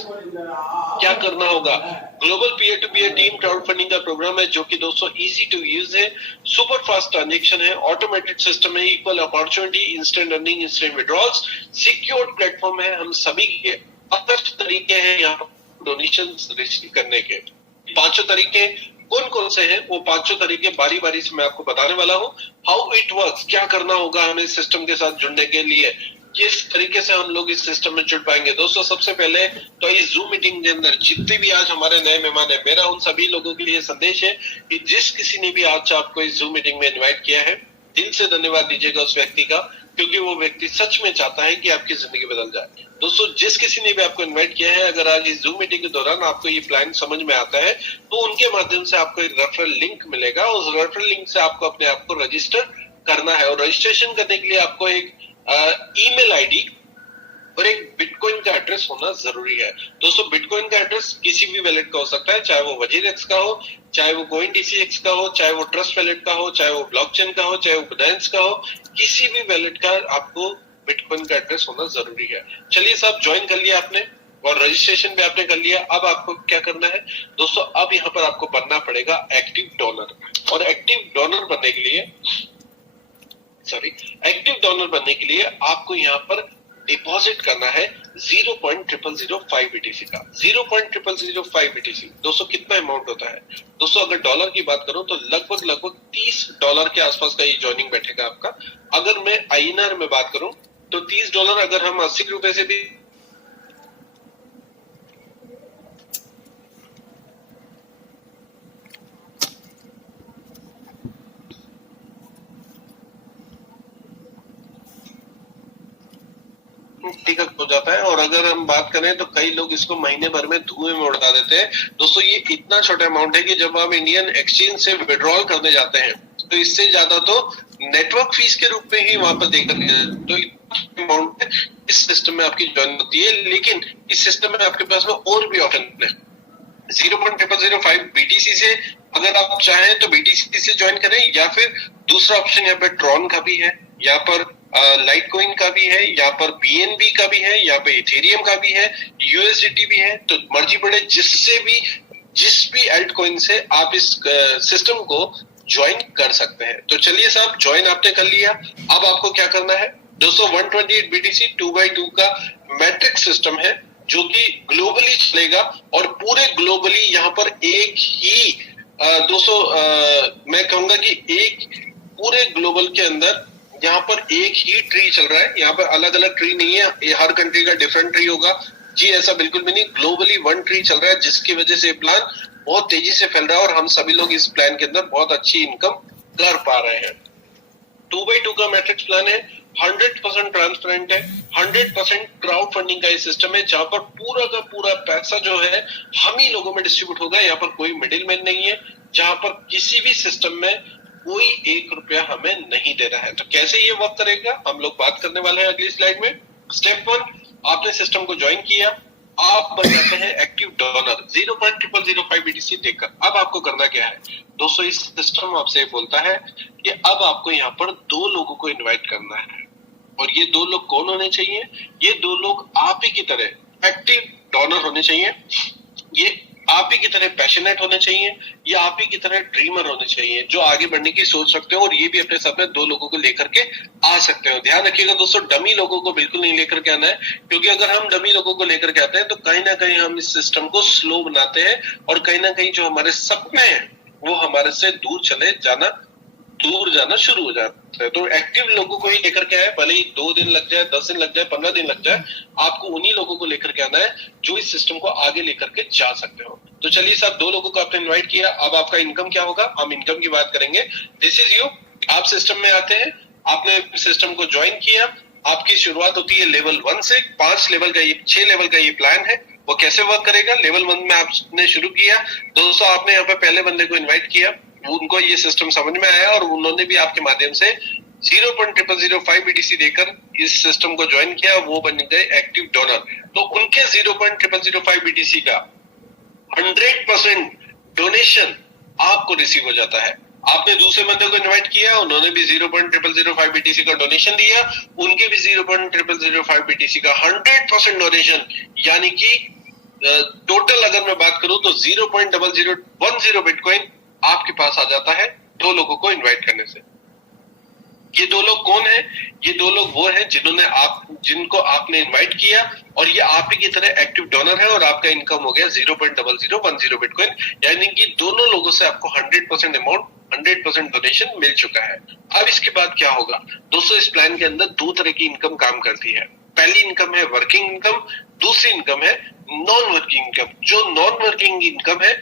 क्या करना होगा? Global peer to peer team crowdfunding का प्रोग्राम है, जो कि दोस्तों इजी टू यूज है, सुपर फास्ट ट्रांजेक्शन है, ऑटोमेटेड सिस्टम है, equal opportunity, instant earning, instant withdrawals, secured platform है। हम सभी के आदर्श तरीके हैं यहाँ पर डोनेशन रिसीव करने के। पांचों तरीके कौन कौन से हैं, वो पांचों तरीके बारी बारी से मैं आपको बताने वाला हूँ। हाउ इट वर्क्स, क्या करना होगा हमें सिस्टम के साथ जुड़ने के लिए, किस तरीके से हम लोग इस सिस्टम में जुड़ पाएंगे। दोस्तों, सबसे पहले तो इस जूम मीटिंग के अंदर जितने भी आज हमारे नए मेहमान है, मेरा उन सभी लोगों के लिए संदेश है कि जिस किसी ने भी आज आपको इस जूम मीटिंग में इन्वाइट किया है, दिल से धन्यवाद दीजिएगा उस व्यक्ति का, क्योंकि वो व्यक्ति सच में चाहता है कि आपकी जिंदगी बदल जाए। दोस्तों, जिस किसी ने भी आपको इन्वाइट किया है, अगर आज इस जूम मीटिंग के दौरान आपको ये प्लान समझ में आता है तो उनके माध्यम से आपको एक रेफरल लिंक मिलेगा। उस रेफरल लिंक से आपको अपने आप को रजिस्टर करना है, और रजिस्ट्रेशन करने के लिए आपको एक ईमेल आईडी और एक बिटकॉइन का एड्रेस होना जरूरी है। दोस्तों, बिटकॉइन का एड्रेस किसी भी वैलेट का हो सकता है, चाहे वो वजीरेक्स का हो, चाहे वो कोइन डीसीएक्स का हो, चाहे वो ट्रस्ट वैलेट का हो, चाहे वो ब्लॉकचेन का हो, चाहे वो बाइनेंस का हो, किसी भी वैलेट का आपको बिटकॉइन का एड्रेस होना जरूरी है। चलिए साहब, ज्वाइन कर लिया आपने और रजिस्ट्रेशन भी आपने कर लिया। अब आपको क्या करना है दोस्तों? अब यहाँ पर आपको बनना पड़ेगा एक्टिव डोनर, और एक्टिव डोनर बनने के लिए आपको यहाँ पर डिपॉजिट करना है 0.0005 BTC का। 0.0005 BTC दोस्तों कितना अमाउंट होता है? दोस्तों, अगर डॉलर की बात करूं तो लगभग $30 के आसपास का ये ज्वाइनिंग बैठेगा आपका। अगर मैं INR में बात करूं तो $30 अगर हम 80 रुपए से भी टिकट हो जाता है। और अगर हम बात करें तो कई लोग इसको महीने भर में धुएं में उड़ा देते हैं। दोस्तों, ये इतना छोटा अमाउंट है कि जब आप इंडियन एक्सचेंज से विड्रॉल करने जाते हैं तो इससे ज्यादा तो नेटवर्क फीस के रूप में ही वहां पर देकर तो अमाउंट इस सिस्टम में आपकी ज्वाइन होती है। लेकिन इस सिस्टम में आपके पास में और भी ऑप्शन है। 0.0005 BTC से अगर आप चाहें तो BTC से ज्वाइन करें, या फिर दूसरा ऑप्शन यहाँ पे ट्रॉन का भी है, यहाँ पर लाइट कोइन का भी है, यहाँ पर BNB का भी है, यहाँ पे इथेरियम का भी है, USDT भी है। तो मर्जी पड़े जिस भी एल्ट कोइन से आप इस सिस्टम को ज्वाइन कर सकते हैं। तो चलिए साहब, ज्वाइन आपने कर लिया। अब आपको क्या करना है दोस्तों? 128 BTC 2x2 का मैट्रिक्स सिस्टम है, जो कि ग्लोबली चलेगा, और पूरे ग्लोबली यहाँ पर एक ही दोस्तों मैं कहूंगा कि एक पूरे ग्लोबल के अंदर यहाँ पर एक ही ट्री चल रहा है। यहाँ पर अलग अलग ट्री नहीं है, हर कंट्री का डिफरेंट ट्री होगा, जी ऐसा बिल्कुल भी नहीं, ग्लोबली 1 ट्री चल रहा है जिसकी वजह से प्लान बहुत तेजी से फैल रहा है और हम सभी लोग इस प्लान के अंदर बहुत अच्छी इनकम कर पा रहे हैं। 2x2 का मैट्रिक्स प्लान है, 100% ट्रांसपेरेंट है, 100% क्राउड फंडिंग का ये सिस्टम है जहां पर पूरा का पूरा पैसा जो है हम ही लोगों में डिस्ट्रीब्यूट होगा। यहाँ पर कोई मिडिल मैन नहीं है, जहां पर किसी भी सिस्टम में कोई 1 रुपया हमें नहीं देना है। तो कैसे ये वर्क करेगा हम लोग बात करने वाले हैं अगली स्लाइड में। स्टेप 1, आपने सिस्टम को ज्वाइन किया, आप बन जाते हैं एक्टिव डोनर 0.0005 BTC देकर। अब आपको करना क्या है दोस्तों, इस सिस्टम आपसे बोलता है कि अब आपको यहाँ पर 2 लोगों को इनवाइट करना है और ये 2 लोग कौन होने चाहिए, ये 2 लोग आप ही की तरह एक्टिव डोनर होने चाहिए, ये आप ही की तरह पैशनेट होने चाहिए, ये आप ही की तरह ड्रीमर होने चाहिए जो आगे बढ़ने की सोच सकते हो और ये भी अपने साथ में 2 लोगों को लेकर के आ सकते हो। ध्यान रखिएगा दोस्तों, डमी लोगों को बिल्कुल नहीं लेकर के आना है, क्योंकि अगर हम डमी लोगों को लेकर के आते हैं तो कहीं ना कहीं हम इस सिस्टम को स्लो बनाते हैं और कहीं ना कहीं जो हमारे सपने हैं वो हमारे से दूर जाना शुरू हो जाता है। तो एक्टिव लोगों को ही लेकर के आए, भले ही 2 दिन लग जाए, 10 दिन लग जाए, 15 दिन लग जाए, आपको उन्हीं लोगों को लेकर के आना है जो इस सिस्टम को आगे लेकर के जा सकते हो। तो चलिए साहब, 2 लोगों को आपने इनवाइट किया, अब आपका इनकम क्या होगा, हम इनकम की बात करेंगे। दिस इज यू, आप सिस्टम में आते हैं, आपने सिस्टम को ज्वाइन किया, आपकी शुरुआत होती है लेवल 1 से। 6 लेवल का ये प्लान है। वो कैसे वर्क करेगा, लेवल 1 में आपने शुरू किया दोस्तों, आपने यहाँ पे पहले बंदे को इन्वाइट किया, उनको ये सिस्टम समझ में आया और उन्होंने भी आपके माध्यम से 0.0005 BTC देकर इस सिस्टम को ज्वाइन किया, वो बन गए एक्टिव डोनर। तो उनके 0.0005 BTC का 100% डोनेशन आपको रिसीव हो जाता है। आपने दूसरे बंदे को इनवाइट किया, उन्होंने भी 0.0005 BTC का डोनेशन दिया, उनके भी 0.0005 BTC का 100% डोनेशन, यानी कि टोटल अगर मैं बात करूं तो 0.0010 बिटकॉइन आपके पास आ जाता है 2 लोगों को इनवाइट करने से। ये 2 लोग कौन है, ये 2 लोग वो हैं जिनको आपने इनवाइट किया और ये आप ही की तरह एक्टिव डोनर है और आपका इनकम हो गया 0.0010 बिटकॉइन, यानी कि दोनों लोगों से आपको 100% अमाउंट, 100% डोनेशन मिल चुका है। अब इसके बाद क्या होगा दोस्तों, इस प्लान के अंदर 2 तरह की इनकम काम करती है। पहली इनकम है वर्किंग इनकम, दूसरी इनकम है नॉन वर्किंग इनकम। जो नॉन वर्किंग इनकम है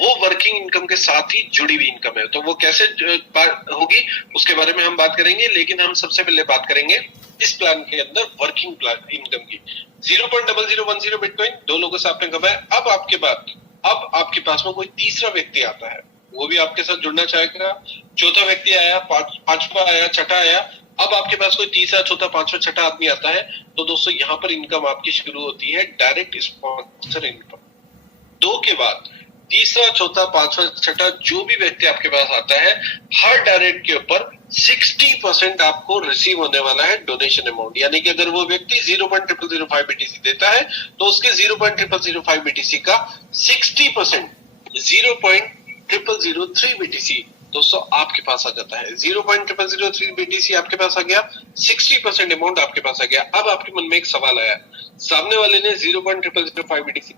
वो वर्किंग इनकम के साथ ही जुड़ी हुई इनकम है। तो वो कैसे होगी उसके बारे में हम बात करेंगे, लेकिन हम सबसे पहले बात करेंगे इस प्लान के अंदर वर्किंग प्लान इनकम की। 0.0010 बिटकॉइन 2 लोगों से आपने कमाया। अब आपके पास में कोई तीसरा व्यक्ति आता है, वो भी आपके साथ जुड़ना चाहेगा। चौथा व्यक्ति आया, पांचवा आया, छठा आया, अब आपके पास कोई तीसरा, चौथा, पांचवा, छठा आदमी आता है। तो दोस्तों यहाँ पर इनकम आपकी शुरू होती है डायरेक्ट स्पॉन्सर इनकम। 2 के बाद तीसरा, चौथा, पांचवा, छठा जो भी व्यक्ति आपके पास आता है, हर डायरेक्ट के ऊपर 60% आपको रिसीव होने वाला है डोनेशन अमाउंट। यानी कि अगर वो व्यक्ति 0.0005 BTC देता है तो उसके 0.0005 BTC का 60% 0.0003 BTC दोस्तों आपके पास आ जाता है। 0.0003 BTC आपके पास आ गया, 60% अमाउंट आपके पास आ गया। अब आपके मन में एक सवाल आया, सामने वाले ने 0.0005 BTC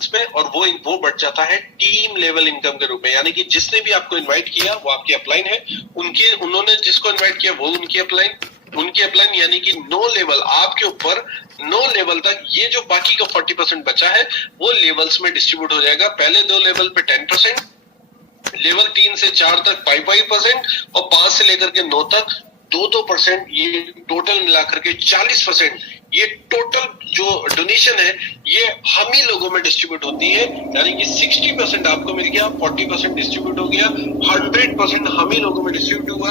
इसमें, और वो बढ़ जाता है टीम लेवल इनकम के रूप में। यानी कि जिसने भी आपको इनवाइट किया वो आपकी अपलाइन है, उन्होंने जिसको इनवाइट किया वो उनकी अपलाइन, यानी कि 9 लेवल आपके ऊपर, 9 लेवल तक ये जो बाकी का 40% बचा है वो लेवल्स में डिस्ट्रीब्यूट हो जाएगा। पहले 2 लेवल पे 10%, लेवल 3 से 4 तक 5% और 5 से लेकर के 9 तक 2%, ये टोटल मिलाकर के 40%। ये टोटल जो डोनेशन है ये हम ही लोगों में डिस्ट्रीब्यूट होती है, यानी कि 60% आपको मिल गया, 40% डिस्ट्रीब्यूट हो गया, 100% हम ही लोगों में डिस्ट्रीब्यूट हुआ।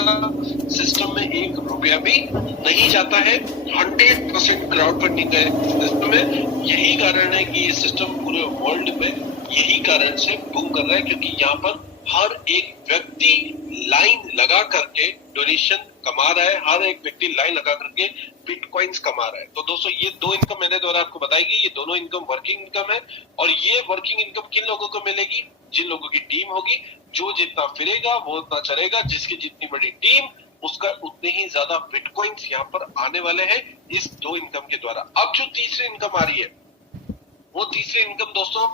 सिस्टम में 1 रुपया भी नहीं जाता है, 100% क्राउड फंडिंग का सिस्टम है। यही कारण है कि ये सिस्टम पूरे वर्ल्ड में यही कारण से बूम कर रहा है, क्योंकि यहाँ पर हर एक व्यक्ति लाइन लगा करके डोनेशन कमा रहा है, हर एक व्यक्ति लाइन लगा करके बिटकॉइंस कमा रहा है। तो दोस्तों ये 2 इनकम मैंने द्वारा आपको बताएगी, ये दोनों इनकम वर्किंग इनकम है। और ये वर्किंग इनकम किन लोगों को मिलेगी, जिन लोगों की टीम होगी, जो जितना फिरेगा वो उतना चलेगा, जिसकी जितनी बड़ी टीम उसका उतने ही ज्यादा बिटकॉइंस यहाँ पर आने वाले हैं इस 2 इनकम के द्वारा। अब जो तीसरी इनकम आ रही है वो तीसरी इनकम दोस्तों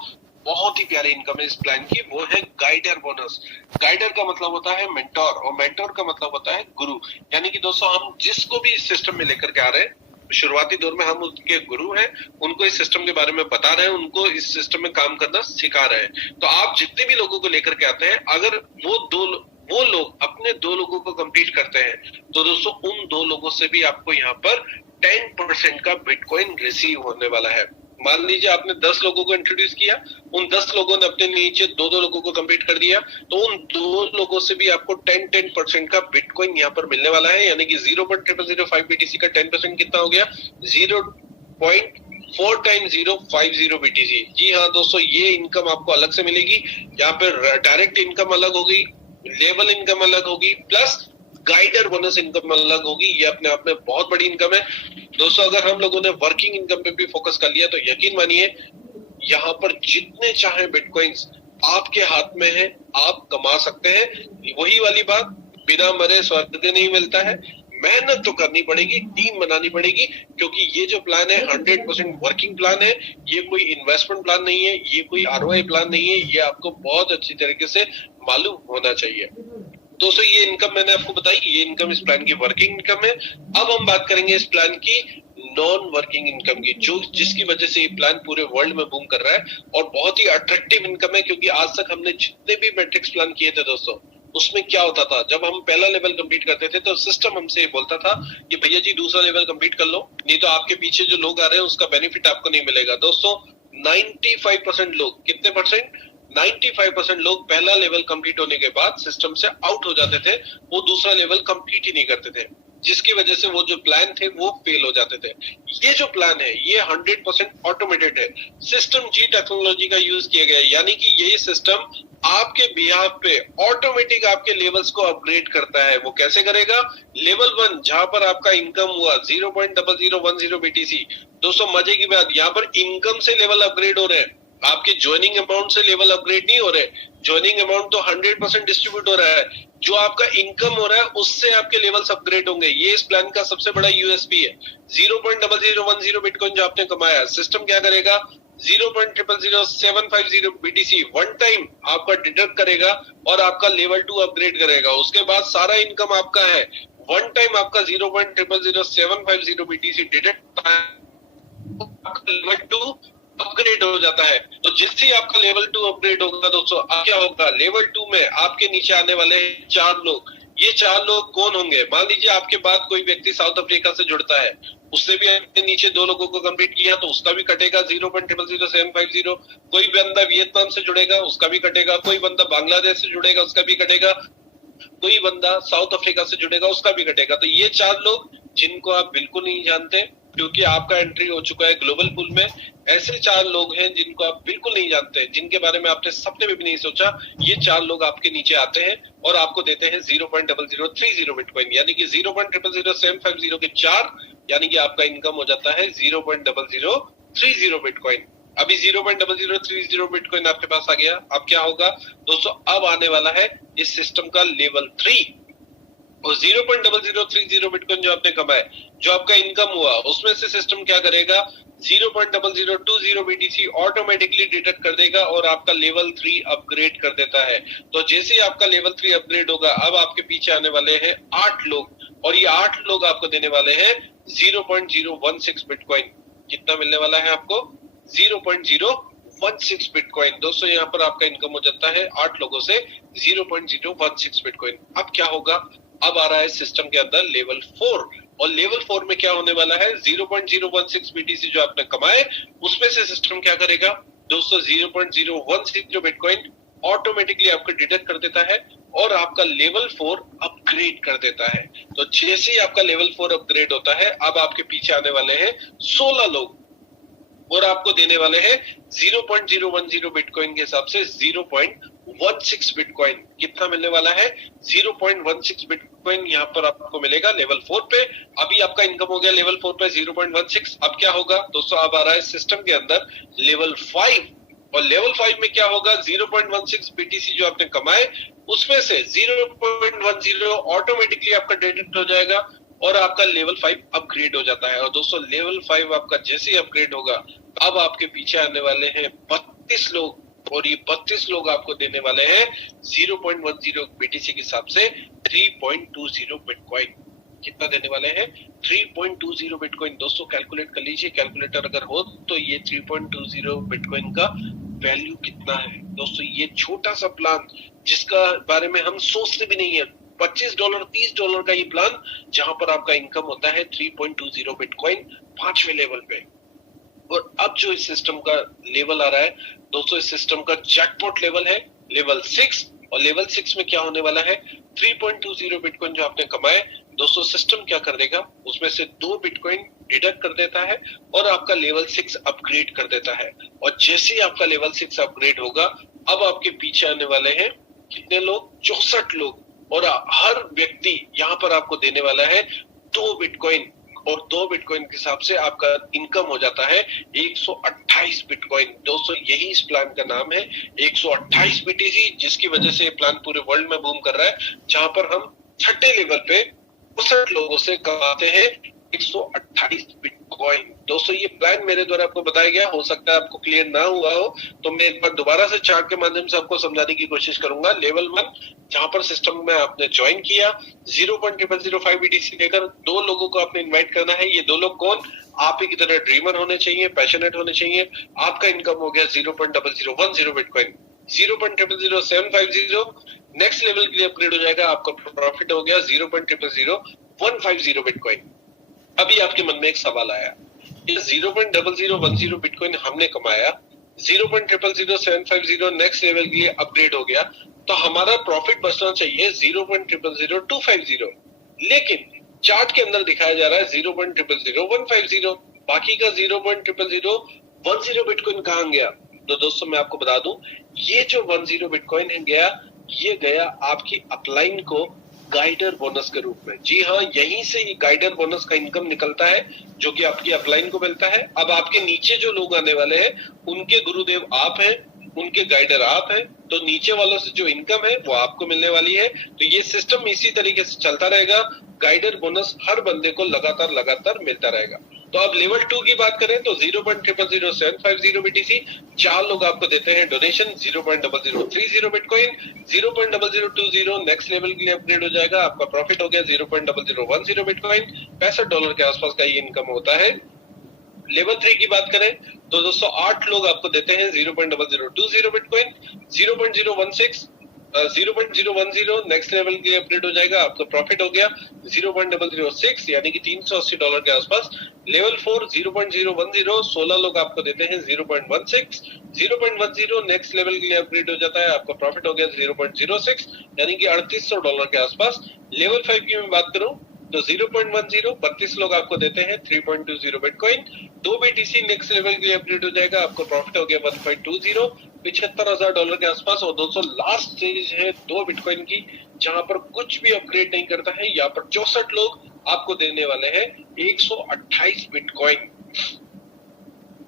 बहुत ही प्यारी इनकम है इस प्लान की, वो है गाइडर बोनस। गाइडर का मतलब होता है मेंटोर, और मेंटोर का मतलब होता है गुरु। यानी कि दोस्तों हम जिसको भी इस सिस्टम में लेकर के आ रहे हैं, शुरुआती दौर में हम उनके गुरु हैं, उनको इस सिस्टम के बारे में बता रहे हैं, उनको इस सिस्टम में काम करना सिखा रहे हैं। तो आप जितने भी लोगों को लेकर के आते हैं, अगर वो लोग अपने 2 लोगों को कंप्लीट करते हैं, तो दोस्तों उन 2 लोगों से भी आपको यहाँ पर 10% का बिटकॉइन रिसीव होने वाला है। मान लीजिए आपने 10 लोगों को इंट्रोड्यूस किया, उन 10 लोगों ने अपने नीचे 2-2 लोगों को कंप्लीट कर दिया, तो उन 2 लोगों से भी आपको 10% का बिटकॉइन यहाँ पर मिलने वाला है। यानी कि 0.0005 BTC का 10% कितना हो गया, 0.4 टाइम्स 050 BTC। जी हाँ दोस्तों, ये इनकम आपको अलग से मिलेगी। यहाँ पे डायरेक्ट इनकम अलग होगी, लेवल इनकम अलग होगी, प्लस गाइडर बोनस इनकम अलग होगी। ये अपने आप में बहुत बड़ी इनकम है दोस्तों। अगर हम लोगों ने वर्किंग इनकम पे भी फोकस कर लिया, तो यकीन मानिए यहाँ पर जितने चाहे बिटकॉइंस आपके हाथ में है, आप कमा सकते हैं। वही वाली बात, बिना मरे स्वर्ग नहीं मिलता है। मेहनत तो करनी पड़ेगी, टीम बनानी पड़ेगी, क्योंकि ये जो प्लान है 100% वर्किंग प्लान है। ये कोई इन्वेस्टमेंट प्लान नहीं है, ये कोई ROI प्लान नहीं है। ये आपको बहुत अच्छी तरीके से मालूम होना चाहिए दोस्तों। ये इनकम मैंने आपको बताई, ये इनकम इस प्लान की वर्किंग इनकम है। अब हम बात करेंगे इस प्लान की नॉन वर्किंग इनकम की, जो जिसकी वजह से ये प्लान पूरे वर्ल्ड में बूम कर रहा है और बहुत ही अट्रैक्टिव इनकम है। क्योंकि आज तक हमने जितने भी मैट्रिक्स प्लान किए थे दोस्तों, उसमें क्या होता था, जब हम पहला लेवल कंप्लीट करते थे तो सिस्टम हमसे बोलता था कि भैया जी दूसरा लेवल कंप्लीट कर लो, नहीं तो आपके पीछे जो लोग आ रहे हैं उसका बेनिफिट आपको नहीं मिलेगा। दोस्तों 95% लोग, कितने परसेंट, 95% लोग पहला लेवल कंप्लीट होने के बाद सिस्टम से आउट हो जाते थे, वो दूसरा लेवल कंप्लीट ही नहीं करते थे, जिसकी वजह से वो जो प्लान थे वो फेल हो जाते थे। ये जो प्लान है ये 100% ऑटोमेटेड है, सिस्टम जी टेक्नोलॉजी का यूज किया गया है। यानी कि ये सिस्टम आपके बिहाफ पे ऑटोमेटिक आपके लेवल्स को अपग्रेड करता है। वो कैसे करेगा, लेवल 1 जहां पर आपका इनकम हुआ 0.0010 BTC, दोस्तों मजे की बात, यहाँ पर इनकम से लेवल अपग्रेड हो रहे हैं, आपके ज्वाइनिंग अमाउंट से लेवल अपग्रेड नहीं हो रहे। ज्वाइनिंग अमाउंट तो 100% डिस्ट्रीब्यूट हो रहा है, जो आपका इनकम हो रहा है उससे आपके लेवल्स अपग्रेड होंगे। ये इस प्लान का सबसे बड़ा USP है। 0.0010 बिटकॉइन जो आपने कमाया, सिस्टम क्या करेगा, 0.000750 BTC वन टाइम आपका डिडक्ट करेगा और आपका लेवल 2 अपग्रेड करेगा। उसके बाद सारा इनकम आपका है, वन टाइम आपका 0.000750 BTC डिडक्ट लेवल 2 अपग्रेड हो जाता है। तो जिससे आपका लेवल 2 अपग्रेड होगा दोस्तों, अब क्या होगा, लेवल 2 में आपके नीचे आने वाले 4 लोग। ये 4 लोग कौन होंगे, मान लीजिए आपके बाद कोई व्यक्ति साउथ अफ्रीका से जुड़ता है, उससे भी आपने नीचे 2 लोगों को कंप्लीट किया तो उसका भी कटेगा 0.000750। कोई बंदा वियतनाम से जुड़ेगा, उसका भी कटेगा। कोई बंदा बांग्लादेश से जुड़ेगा, उसका भी कटेगा। कोई बंदा साउथ अफ्रीका से जुड़ेगा, उसका भी कटेगा। तो ये 4 लोग जिनको आप बिल्कुल नहीं जानते, क्योंकि आपका एंट्री हो चुका है ग्लोबल पूल में, ऐसे 4 लोग हैं जिनको आप बिल्कुल नहीं जानते, जिनके बारे में आपने सपने में भी नहीं सोचा। ये 4 लोग आपके नीचे आते हैं और आपको देते हैं 0.0030 बिटकॉइन, यानी कि 0.000750 के 4, यानी कि आपका इनकम हो जाता है 0.0030 बिटकॉइन। अभी 0.0030 बिटकॉइन आपके पास आ गया। अब क्या होगा दोस्तों, अब आने वाला है इस सिस्टम का लेवल 3। और 0.0030 बिटकॉइन जो आपने कमाए, जो आपका इनकम हुआ, उसमें से सिस्टम क्या करेगा, 0.0020 BTC ऑटोमेटिकली डिटेक्ट कर देगा और आपका लेवल 3 अपग्रेड कर देता है। तो जैसे ही आपका लेवल 3 अपग्रेड होगा, अब आपके पीछे आने वाले हैं 8 लोग, और ये 8 लोग आपको देने वाले हैं 0.016 बिटकॉइन। कितना मिलने वाला है आपको, 0.016 बिटकॉइन। दोस्तों यहाँ पर आपका इनकम हो जाता है 8 लोगों से 0.016 बिटकॉइन। अब क्या होगा, अब आ रहा है सिस्टम के अंदर लेवल 4, और लेवल 4 में क्या होने वाला है, 0.016 BTC जो आपने कमाए, उसमें से सिस्टम क्या करेगा दोस्तों, 0.010 बिटकॉइन ऑटोमेटिकली आपको डिडक्ट कर देता है और आपका लेवल 4 अपग्रेड कर देता है। तो जैसे ही आपका लेवल 4 अपग्रेड होता है, अब आपके पीछे आने वाले हैं 16 लोग और आपको देने वाले हैं 0.010 बिटकॉइन के हिसाब से 0.16 बिटकॉइन। कितना मिलने वाला है, 0.16 बिटकॉइन यहाँ पर आपको मिलेगा लेवल 4 पे। अभी आपका इनकम हो गया लेवल 4 पे 0.16। अब क्या होगा दोस्तों, अब आ रहा है सिस्टम के अंदर लेवल 5, और लेवल 5 में क्या होगा, 0.16 BTC जो आपने कमाए, उसमें से 0.10 ऑटोमेटिकली आपका डिडक्ट हो जाएगा और आपका लेवल 5 अपग्रेड हो जाता है। और दोस्तों लेवल 5 आपका जैसे ही अपग्रेड होगा, अब आपके पीछे आने वाले हैं 32 लोग, और ये 32 लोग आपको देने वाले हैं 0.10 BTC के हिसाब से 3.20 बिटकॉइन। कितना देने वाले हैं? 3.20 बिटकॉइन। दोस्तों कैलकुलेट कर लीजिए, कैलकुलेटर अगर हो तो ये 3.20 बिटकॉइन का वैल्यू कितना है। दोस्तों ये छोटा सा प्लान जिसका बारे में हम सोचते भी नहीं है, $25 $30 का ये प्लान जहां पर आपका इनकम होता है 3.20 बिटकॉइन 5वें लेवल पे। और अब जो इस सिस्टम का लेवल आ रहा है दोस्तों, इस सिस्टम का जैकपॉट लेवल है लेवल 6। और लेवल 6 में क्या होने वाला है? 3.20 बिटकॉइन जो आपने कमाए दोस्तों, सिस्टम क्या कर देगा, उसमें से 2 बिटकॉइन डिडक्ट कर देता है और आपका लेवल 6 अपग्रेड कर देता है। और जैसे ही आपका लेवल 6 अपग्रेड होगा, अब आपके पीछे आने वाले हैं कितने लोग? 64 लोग। और हर व्यक्ति यहाँ पर आपको देने वाला है 2 बिटकॉइन। और 2 बिटकॉइन के हिसाब से आपका इनकम हो जाता है 128 बिटकॉइन। दोस्तों यही इस प्लान का नाम है 128 BTC, जिसकी वजह से ये प्लान पूरे वर्ल्ड में बूम कर रहा है, जहां पर हम छठे लेवल पे 64 लोगों से कमाते हैं 128 बिटकॉइन। दोस्तों ये प्लान मेरे द्वारा आपको बताया गया, हो सकता है आपको क्लियर ना हुआ हो तो मैं एक बार दोबारा से चार्ट के माध्यम से आपको समझाने की कोशिश करूंगा। लेवल 1 जहां पर सिस्टम में आपने ज्वाइन किया 0.0005 BTC लेकर 2 लोगों को आपने इनवाइट करना है। ये 2 लोग कौन? आप ही की तरह ड्रीमर होने चाहिए, पैशनेट होने चाहिए। आपका इनकम हो गया 0.0010 बिटकॉइन। 0.000750 नेक्स्ट लेवल के लिए अपग्रेड हो जाएगा, आपका प्रॉफिट हो गया 0.000150 बिटकॉइन। अभी आपके मन में एक सवाल आया, ये 0.0010 बिटकॉइन हमने कमाया, 0.000750 नेक्स्ट लेवल के लिए अपग्रेड हो गया, तो हमारा प्रॉफिट बचना चाहिए 0.000250। लेकिन चार्ट के अंदर दिखाया जा रहा है 0.000150, बाकी का 0.0010 बिटकॉइन कहां गया? तो दोस्तों मैं आपको बता दूं, ये जो 10 बिटकॉइन है गया, ये गया आपकी अपलाइन को गाइडर बोनस के रूप में। जी हाँ, यहीं से ये गाइडर बोनस का इनकम निकलता है जो कि आपकी अपलाइन को मिलता है। अब आपके नीचे जो लोग आने वाले हैं उनके गुरुदेव आप हैं, उनके गाइडर आप हैं, तो नीचे वालों से जो इनकम है वो आपको मिलने वाली है। तो ये सिस्टम इसी तरीके से चलता रहेगा, गाइडर बोनस हर बंदे को लगातार मिलता रहेगा। तो अब लेवल 2 की बात करें तो 0.000750 BTC 4 लोग आपको देते हैं डोनेशन, 0.0030 बिटकॉइन, 0.0020 नेक्स्ट लेवल के लिए अपग्रेड हो जाएगा, आपका प्रॉफिट हो गया 0.0010 बिटकॉइन। $65 के आसपास का ये इनकम होता है। लेवल 3 की बात करें तो दोस्तों 8 लोग आपको देते हैं 0.0020 बिटकॉइन, 0.010 नेक्स्ट लेवल के अपडेट हो जाएगा, आपका प्रॉफिट हो गया 0.006 यानी कि $380 के आसपास। लेवल 4 0.010 16 लोग आपको देते हैं 0.10 नेक्स्ट लेवल के लिए अपग्रेड हो जाता है, आपका प्रॉफिट हो गया 0.06 यानी कि $3800 के आसपास। लेवल 5 की मैं बात करूं तो 0.10 32 लोग आपको देते हैं 3.20 बिटकॉइन, 2 BTC नेक्स्ट लेवल के लिए अपग्रेड हो जाएगा, आपको प्रॉफिट हो गया 1.20 $75,000 के आसपास। और दोस्तों लास्ट स्टेज है 2 बिटकॉइन की, जहां पर कुछ भी अपग्रेड नहीं करता है, यहाँ पर 64 लोग आपको देने वाले हैं 128 बिटकॉइन।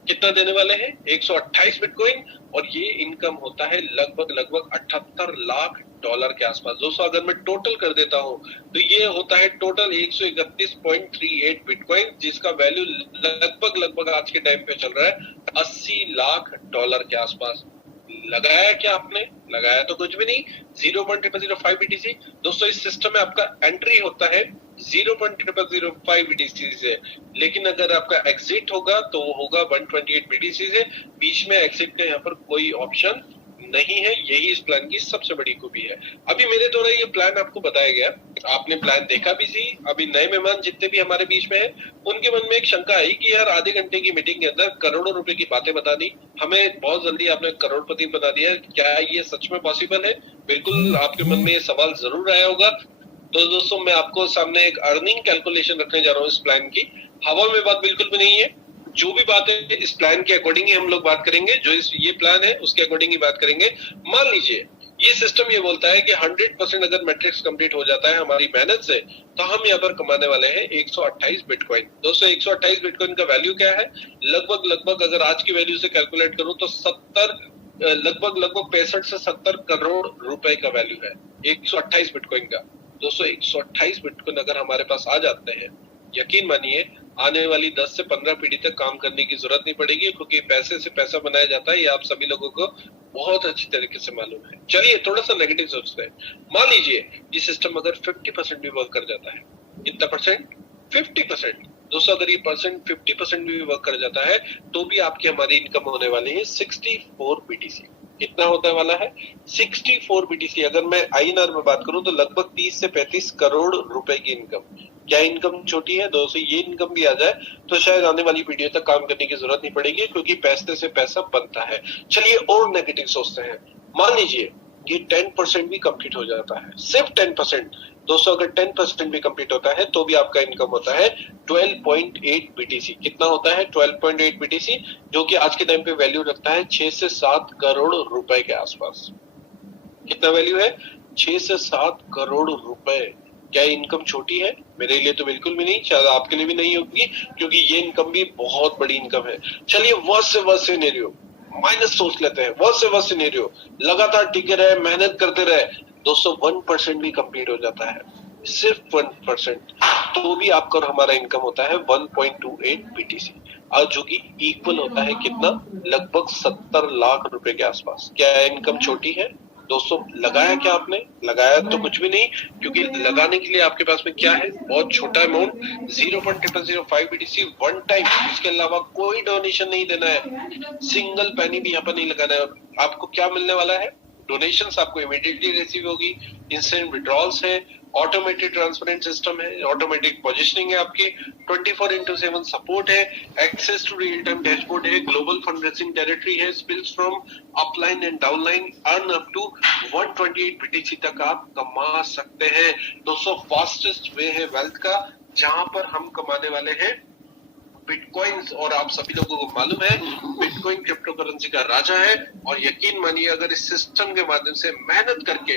कितना देने वाले हैं? 128 बिटकॉइन। और ये इनकम होता है लगभग $78 लाख के आसपास। दोस्तों अगर मैं टोटल कर देता हूं तो ये होता है टोटल 131.38 बिटकॉइन, जिसका वैल्यू लगभग आज के टाइम पे चल रहा है $80 लाख के आसपास। लगाया क्या आपने? लगाया तो कुछ भी नहीं, 0.005 BTC। दोस्तों इस सिस्टम में आपका एंट्री होता है 0.005 BTC से, लेकिन अगर आपका एग्जिट होगा तो वो होगा 128 BTC से। बीच में एग्जिट का यहाँ पर कोई ऑप्शन नहीं है, यही इस प्लान की सबसे बड़ी खूबी है। अभी मेरे द्वारा ये प्लान आपको बताया गया, आपने प्लान देखा भी सी। अभी नए मेहमान जितने भी हमारे बीच में हैं, उनके मन में एक शंका आई कि यार आधे घंटे की मीटिंग के अंदर करोड़ों रुपए की बातें बता दी, हमें बहुत जल्दी आपने करोड़पति बना दिया, क्या ये सच में पॉसिबल है? बिल्कुल आपके मन में ये सवाल जरूर आया होगा। तो दोस्तों मैं आपको सामने एक अर्निंग कैलकुलेशन रखने जा रहा हूँ इस प्लान की। हवा में बात बिल्कुल भी नहीं है, जो भी बात है इस प्लान के अकॉर्डिंग ही हम लोग बात करेंगे, जो ये प्लान है उसके अकॉर्डिंग ही बात करेंगे। मान लीजिए ये सिस्टम ये बोलता है कि 100% अगर मैट्रिक्स कंप्लीट हो जाता है हमारी मेहनत से, तो हम यहाँ पर कमाने वाले हैं 128 बिटकॉइन। दोस्तों 128 बिटकॉइन का वैल्यू क्या है? लगभग अगर आज की वैल्यू से कैलकुलेट करूं तो लगभग 65 से 70 करोड़ रुपए का वैल्यू है 128 बिटकॉइन का। दोस्तों 128 बिटकॉइन अगर हमारे पास आ जाते हैं, यकीन मानिए आने वाली 10 से 15 पीढ़ी तक काम करने की जरूरत नहीं पड़ेगी, क्योंकि पैसे से पैसा बनाया जाता है, ये आप सभी लोगों को बहुत अच्छी तरीके से मालूम है। चलिए थोड़ा सा नेगेटिव सोचते हैं। मान लीजिए ये सिस्टम अगर 50% भी वर्क कर जाता है, कितना परसेंट? 50%। दोस्तों अगर ये परसेंट 50% भी वर्क कर जाता है तो भी आपकी हमारी इनकम होने वाली है 64 बीटीसी। कितना होने वाला है? 64 बीटीसी। अगर मैं आईएनआर में बात करूं तो लगभग 30 से 35 करोड़ रुपए की इनकम। क्या इनकम छोटी है दोस्तों? ये इनकम भी आ जाए तो शायद आने वाली पीढ़ियों तक काम करने की जरूरत नहीं पड़ेगी, क्योंकि पैसे से पैसा बनता है। चलिए और नेगेटिव सोचते हैं। मान लीजिए ये 10% भी कंप्लीट हो जाता है, सिर्फ 10%। दोस्तों अगर 10% भी कंप्लीट होता है तो भी आपका इनकम होता है 12.8 बीटीसी। कितना होता है? 12.8 बीटीसी, जो कि आज के टाइम पे वैल्यू रखता है 6 से 7 करोड़ रुपए के आसपास। कितना वैल्यू है? 6 से 7 करोड़ रुपए। क्या इनकम छोटी है? मेरे लिए तो बिल्कुल भी नहीं, शायद आपके लिए भी नहीं होगी, क्योंकि ये इनकम भी बहुत बड़ी इनकम है। चलिए वर्स्ट से वर्स्ट सिनेरियो माइनस सोच लेते हैं। वर्स्ट से वर्स्ट सिनेरियो, लगातार टिके रहे, मेहनत करते रहे, दोस्तों 1% भी कंप्लीट हो जाता है, सिर्फ 1%, तो भी आपका और हमारा इनकम होता है 1.28 बीटीसी, और जो कि इक्वल होता है कितना? लगभग 70 लाख रुपए के आसपास। क्या इनकम छोटी है? दोस्तों लगाया क्या आपने? लगाया तो कुछ भी नहीं, क्योंकि लगाने के लिए आपके पास में क्या है? बहुत छोटा अमाउंट, 0.005 बीटीसी वन टाइम। इसके अलावा कोई डोनेशन नहीं देना है, सिंगल पैनी भी यहाँ पर नहीं लगाना है। आपको क्या मिलने वाला है? डोनेशंस आपको इमीडिएटली रिसीव होगी, इंस्टेंट विड्रॉल्स है, ऑटोमेटेड ट्रांसपेरेंट सिस्टम है, ऑटोमेटिक पोजीशनिंग है आपकी, 24/7 सपोर्ट है, access to real time dashboard है, ग्लोबल फंड रेजिंग टेरिटरी है, spills from upline and downline, earn up to 128 BTC तक आप कमा सकते हैं। दोस्तों फास्टेस्ट वे है वेल्थ का, जहां पर हम कमाने वाले हैं बिटकॉइंस। और आप सभी लोगों को मालूम है बिटकॉइन क्रिप्टो करेंसी का राजा है, और यकीन मानिए अगर इस सिस्टम के माध्यम से मेहनत करके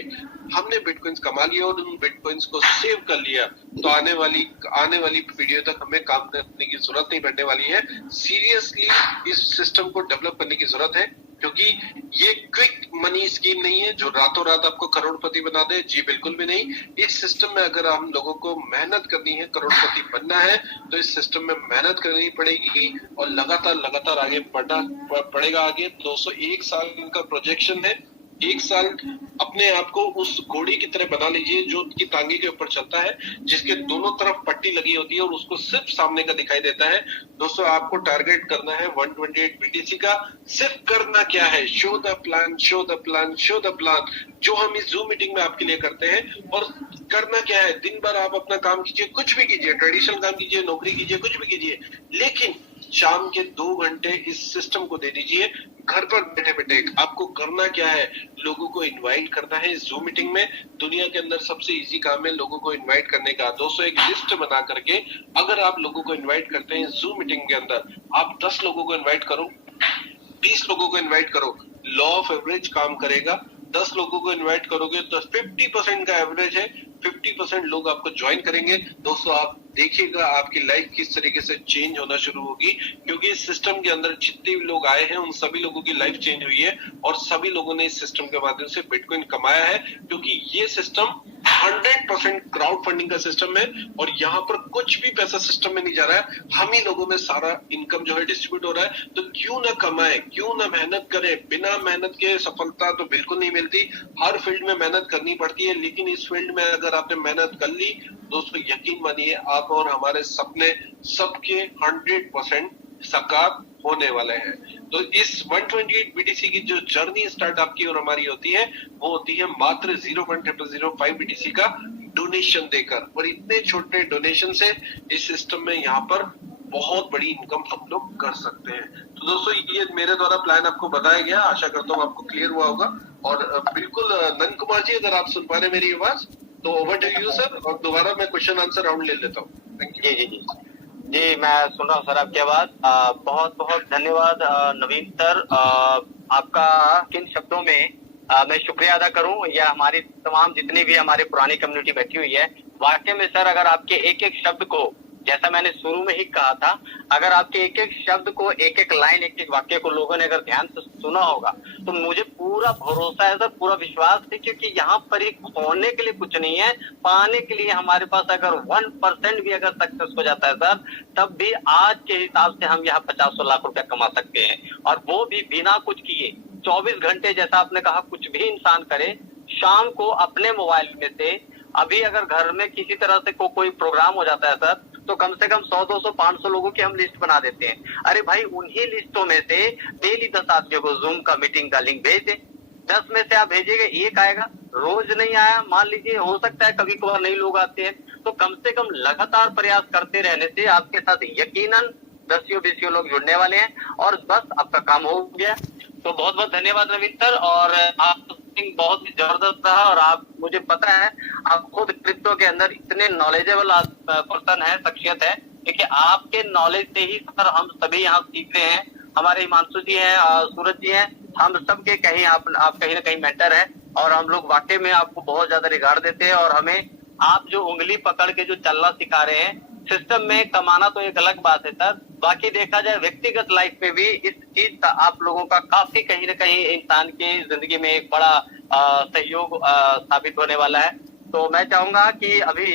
हमने बिटकॉइंस कमा लिया और उन बिटकॉइंस को सेव कर लिया, तो आने वाली पीढ़ियों तक हमें काम करने की जरूरत नहीं पड़ने वाली है। सीरियसली इस सिस्टम को डेवलप करने की जरूरत है, क्योंकि ये क्विक मनी स्कीम नहीं है जो रातों रात आपको करोड़पति बना दे। जी बिल्कुल भी नहीं। इस सिस्टम में अगर हम लोगों को मेहनत करनी है, करोड़पति बनना है, तो इस सिस्टम में मेहनत करनी पड़ेगी और लगातार आगे बढ़ना पड़ेगा। आगे 201 साल का प्रोजेक्शन है। एक साल अपने आप को उस घोड़ी की तरह बना लीजिए जो उसकी टांगे के ऊपर चलता है, जिसके दोनों तरफ पट्टी लगी होती है और उसको सिर्फ सामने का दिखाई देता है। दोस्तों आपको टारगेट करना है 128 बीटीसी का। सिर्फ करना क्या है? Show the plan, show the plan, show the plan, जो हम इस जूम मीटिंग में आपके लिए करते हैं। और करना क्या है? दिन भर आप अपना काम कीजिए, कुछ भी कीजिए, ट्रेडिशनल काम कीजिए, नौकरी कीजिए, कुछ भी कीजिए, लेकिन शाम के 2 घंटे इस सिस्टम को दे दीजिए घर पर बैठे बैठे। आपको करना क्या है? लोगों को इनवाइट करना है इस जूम मीटिंग में। दुनिया के अंदर सबसे इजी काम है लोगों को इनवाइट करने का। दोस्तों एक लिस्ट बना करके अगर आप लोगों को इनवाइट करते हैं जूम मीटिंग के अंदर, आप 10 लोगों को इनवाइट करो, 20 लोगों को इनवाइट करो, लॉ ऑफ एवरेज काम करेगा। 10 लोगों को इनवाइट करोगे तो 50% का एवरेज है, 50% लोग आपको ज्वाइन करेंगे। दोस्तों आप देखिएगा आपकी लाइफ किस तरीके से चेंज होना शुरू होगी, क्योंकि इस सिस्टम के अंदर जितने भी लोग आए हैं उन सभी लोगों की लाइफ चेंज हुई है और सभी लोगों ने इस सिस्टम के माध्यम से बिटकॉइन कमाया है। क्योंकि ये सिस्टम 100% क्राउड फंडिंग का सिस्टम है और यहाँ पर कुछ भी पैसा सिस्टम में नहीं जा रहा है, हम ही लोगों में सारा इनकम जो है डिस्ट्रीब्यूट हो रहा है। तो क्यों ना कमाए, क्यों ना मेहनत करें। बिना मेहनत के सफलता तो बिल्कुल नहीं मिलती, हर फील्ड में मेहनत करनी पड़ती है। लेकिन इस फील्ड में अगर आपने मेहनत कर ली दोस्तों, यकीन मानिए आप और हमारे सपने सबके 100% साकार होने वाले हैं। तो इस 128 बीटीसी की जो जर्नी स्टार्ट आपकी और हमारी होती है वो होती है मात्र 0.005 बीटीसी का डोनेशन देकर। और इतने छोटे डोनेशन से इस सिस्टम में यहाँ पर बहुत बड़ी इनकम हम लोग कर सकते हैं। तो दोस्तों ये मेरे द्वारा प्लान आपको बताया गया, आशा करता हूँ आपको क्लियर हुआ होगा। और बिल्कुल नंद कुमार जी अगर आप सुन पा रहे मेरी आवाज तो ओवर टू यू सर, और दोबारा मैं क्वेश्चन आंसर राउंड ले लेता हूँ। Thank you. जी जी मैं सुन रहा हूँ सर आपकी आवाज। बहुत बहुत धन्यवाद नवीन सर। आपका किन शब्दों में मैं शुक्रिया अदा करूं या हमारी तमाम जितनी भी हमारी पुरानी कम्युनिटी बैठी हुई है। वाकई में सर अगर आपके एक एक शब्द को जैसा मैंने शुरू में ही कहा था, अगर आपके एक एक शब्द को, एक एक लाइन, एक एक वाक्य को लोगों ने अगर ध्यान से सुना होगा तो मुझे पूरा भरोसा है सर, पूरा विश्वास है, क्योंकि यहाँ पर एक खोने के लिए कुछ नहीं है, पाने के लिए हमारे पास अगर 1% भी अगर सक्सेस हो जाता है सर, तब भी आज के हिसाब से हम यहाँ 50 लाख रुपया कमा सकते हैं, और वो भी बिना कुछ किए। 24 घंटे जैसा आपने कहा कुछ भी इंसान करे, शाम को अपने मोबाइल में से, अभी अगर घर में किसी तरह से कोई प्रोग्राम हो जाता है सर, तो कम से कम 100, 200, 500 लोगों की हम लिस्ट बना देते हैं। अरे भाई, उन्हीं लिस्टों में से डेली 10 आदमियों को जूम का मीटिंग का लिंक भेज दें। 10 में से आप भेजिएगा, एक आएगा। रोज नहीं आया, मान लीजिए हो सकता है कभी कभार नहीं लोग आते हैं, तो कम से कम लगातार प्रयास करते रहने से आपके साथ यकीनन 10-20 लोग जुड़ने वाले हैं, और बस आपका काम हो गया। तो बहुत बहुत धन्यवाद नवीन सर, और आप बहुत ही जबरदस्त रहा, और आप, मुझे पता है आप खुद क्रिप्टो के अंदर इतने नॉलेजेबल पर्सन है, शख्सियत है, क्योंकि आपके नॉलेज से ही सर हम सभी यहाँ सीख रहे हैं। हमारे हिमांशु जी हैं, सूरज जी हैं, हम सबके कहीं आप कहीं ना कहीं मेंटर हैं, और हम लोग वाकई में आपको बहुत ज्यादा रिगार्ड देते हैं। और हमें आप जो उंगली पकड़ के जो चलना सिखा रहे हैं, सिस्टम में कमाना तो एक अलग बात है सर, बाकी देखा जाए व्यक्तिगत लाइफ में भी इस चीज का आप लोगों का काफी कहीं ना कहीं इंसान की जिंदगी में एक बड़ा सहयोग साबित होने वाला है। तो मैं चाहूंगा कि अभी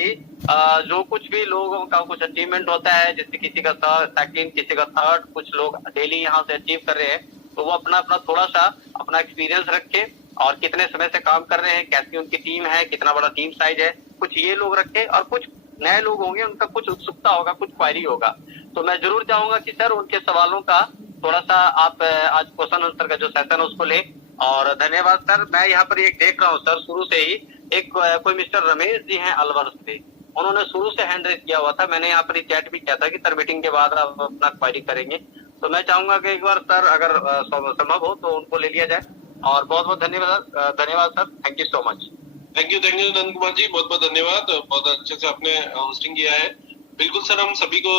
जो कुछ भी लोगों का कुछ अचीवमेंट होता है, जैसे किसी का सेकंड, किसी का थर्ड, कुछ लोग डेली यहाँ से अचीव कर रहे हैं, तो वो अपना अपना थोड़ा सा अपना एक्सपीरियंस रखे, और कितने समय से काम कर रहे हैं, कैसी उनकी टीम है, कितना बड़ा टीम साइज है, कुछ ये लोग रखे, और कुछ नए लोग होंगे, उनका कुछ उत्सुकता होगा, कुछ क्वेरी होगा। तो मैं जरूर चाहूंगा कि सर उनके सवालों का थोड़ा सा आप आज क्वेश्चन आंसर का जो सेशन है उसको लें। और धन्यवाद सर। मैं यहाँ पर एक देख रहा हूँ सर, शुरू से ही एक कोई मिस्टर रमेश जी हैं अलवर से, उन्होंने शुरू से हैंड रेज किया हुआ था। मैंने यहाँ पर चैट भी किया था कि सर मीटिंग के बाद आप अपना क्वेरी करेंगे, तो मैं चाहूंगा कि एक बार सर अगर संभव हो तो उनको ले लिया जाए। और बहुत बहुत धन्यवाद sir, thank you so much. Thank you Nand Kumar ji, बहुत बहुत धन्यवाद, बहुत अच्छे से आपने होस्टिंग किया है। बिल्कुल सर, हम सभी को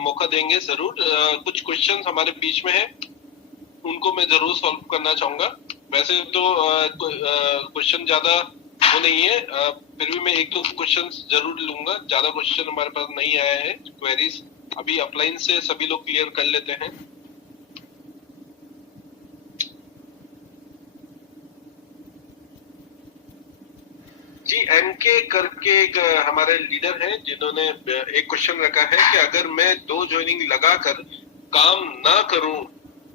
मौका देंगे जरूर। कुछ क्वेश्चंस हमारे बीच में है, उनको मैं जरूर सॉल्व करना चाहूंगा। वैसे तो क्वेश्चन ज्यादा वो नहीं है, फिर भी मैं एक दो क्वेश्चंस जरूर लूंगा। ज्यादा क्वेश्चन हमारे पास नहीं आया है, क्वेरीज अभी अपलाइन से सभी लोग क्लियर कर लेते हैं। जी, एमके करके एक हमारे लीडर हैं जिन्होंने एक क्वेश्चन रखा है कि अगर मैं 2 ज्वाइनिंग लगाकर काम ना करूं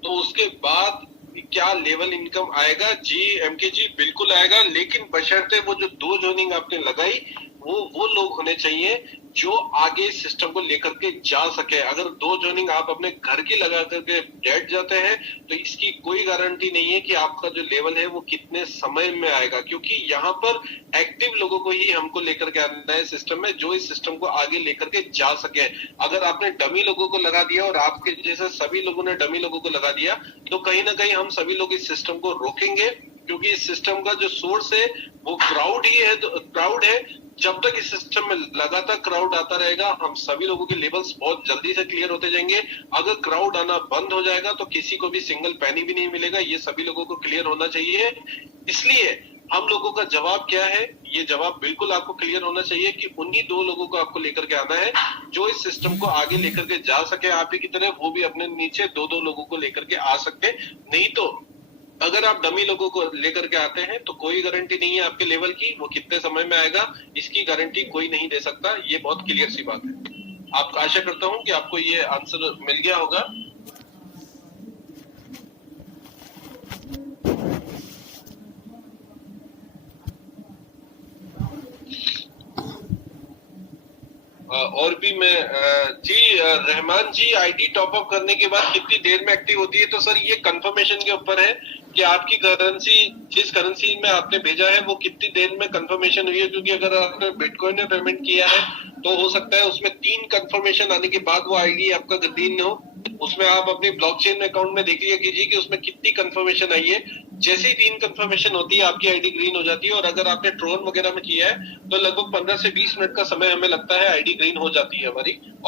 तो उसके बाद क्या लेवल इनकम आएगा? जी एमके जी, बिल्कुल आएगा, लेकिन बशर्ते वो जो 2 ज्वाइनिंग आपने लगाई वो लोग होने चाहिए जो आगे सिस्टम को लेकर के जा सके। अगर 2 ज्वाइनिंग आप अपने घर की लगा करके बैठ जाते हैं तो इसकी कोई गारंटी नहीं है कि आपका जो लेवल है वो कितने समय में आएगा, क्योंकि यहाँ पर एक्टिव लोगों को ही हमको लेकर के आना है सिस्टम में, जो इस सिस्टम को आगे लेकर के जा सके। अगर आपने डमी लोगों को लगा दिया और आपके जैसे सभी लोगों ने डमी लोगों को लगा दिया, तो कहीं ना कहीं हम सभी लोग इस सिस्टम को रोकेंगे, क्योंकि इस सिस्टम का जो सोर्स है वो क्राउड ही है। तो क्राउड है, जब तक इस सिस्टम में लगातार क्राउड आता रहेगा, हम सभी लोगों के लेवल्स बहुत जल्दी से क्लियर होते जाएंगे। अगर क्राउड आना बंद हो जाएगा तो किसी को भी सिंगल पैनी भी नहीं मिलेगा, ये सभी लोगों को क्लियर होना चाहिए। इसलिए हम लोगों का जवाब क्या है, ये जवाब बिल्कुल आपको क्लियर होना चाहिए कि उन्हीं 2 लोगों को आपको लेकर के आना है जो इस सिस्टम को आगे लेकर के जा सके। आप ही की तरह वो भी अपने नीचे 2-2 लोगों को लेकर के आ सकते। नहीं तो अगर आप डमी लोगों को लेकर के आते हैं तो कोई गारंटी नहीं है आपके लेवल की, वो कितने समय में आएगा इसकी गारंटी कोई नहीं दे सकता। ये बहुत क्लियर सी बात है। आपको आशा करता हूं कि आपको ये आंसर मिल गया होगा। और भी मैं जी रहमान जी, आईडी टॉप अप करने के बाद कितनी देर में एक्टिव होती है? तो सर ये कंफर्मेशन के ऊपर है कि आपकी करेंसी, जिस करेंसी में आपने भेजा है वो कितनी देर में कंफर्मेशन हुई है, क्योंकि अगर आपने बिटकॉइन में पेमेंट किया है तो हो सकता है उसमें 3 कंफर्मेशन आने के बाद वो आईडी आपका ग्रीन हो। उसमें आप अपने ब्लॉकचेन अकाउंट में देख लिया कीजिए कि उसमें कितनी कंफर्मेशन आई है। जैसे ही 3 कंफर्मेशन होती है आपकी आईडी ग्रीन हो जाती है, और अगर आपने ट्रोन वगैरह में किया है तो लगभग 15 से 20 मिनट का समय हमें लगता है आईडी ग्रीन हो जाती है हमारी। और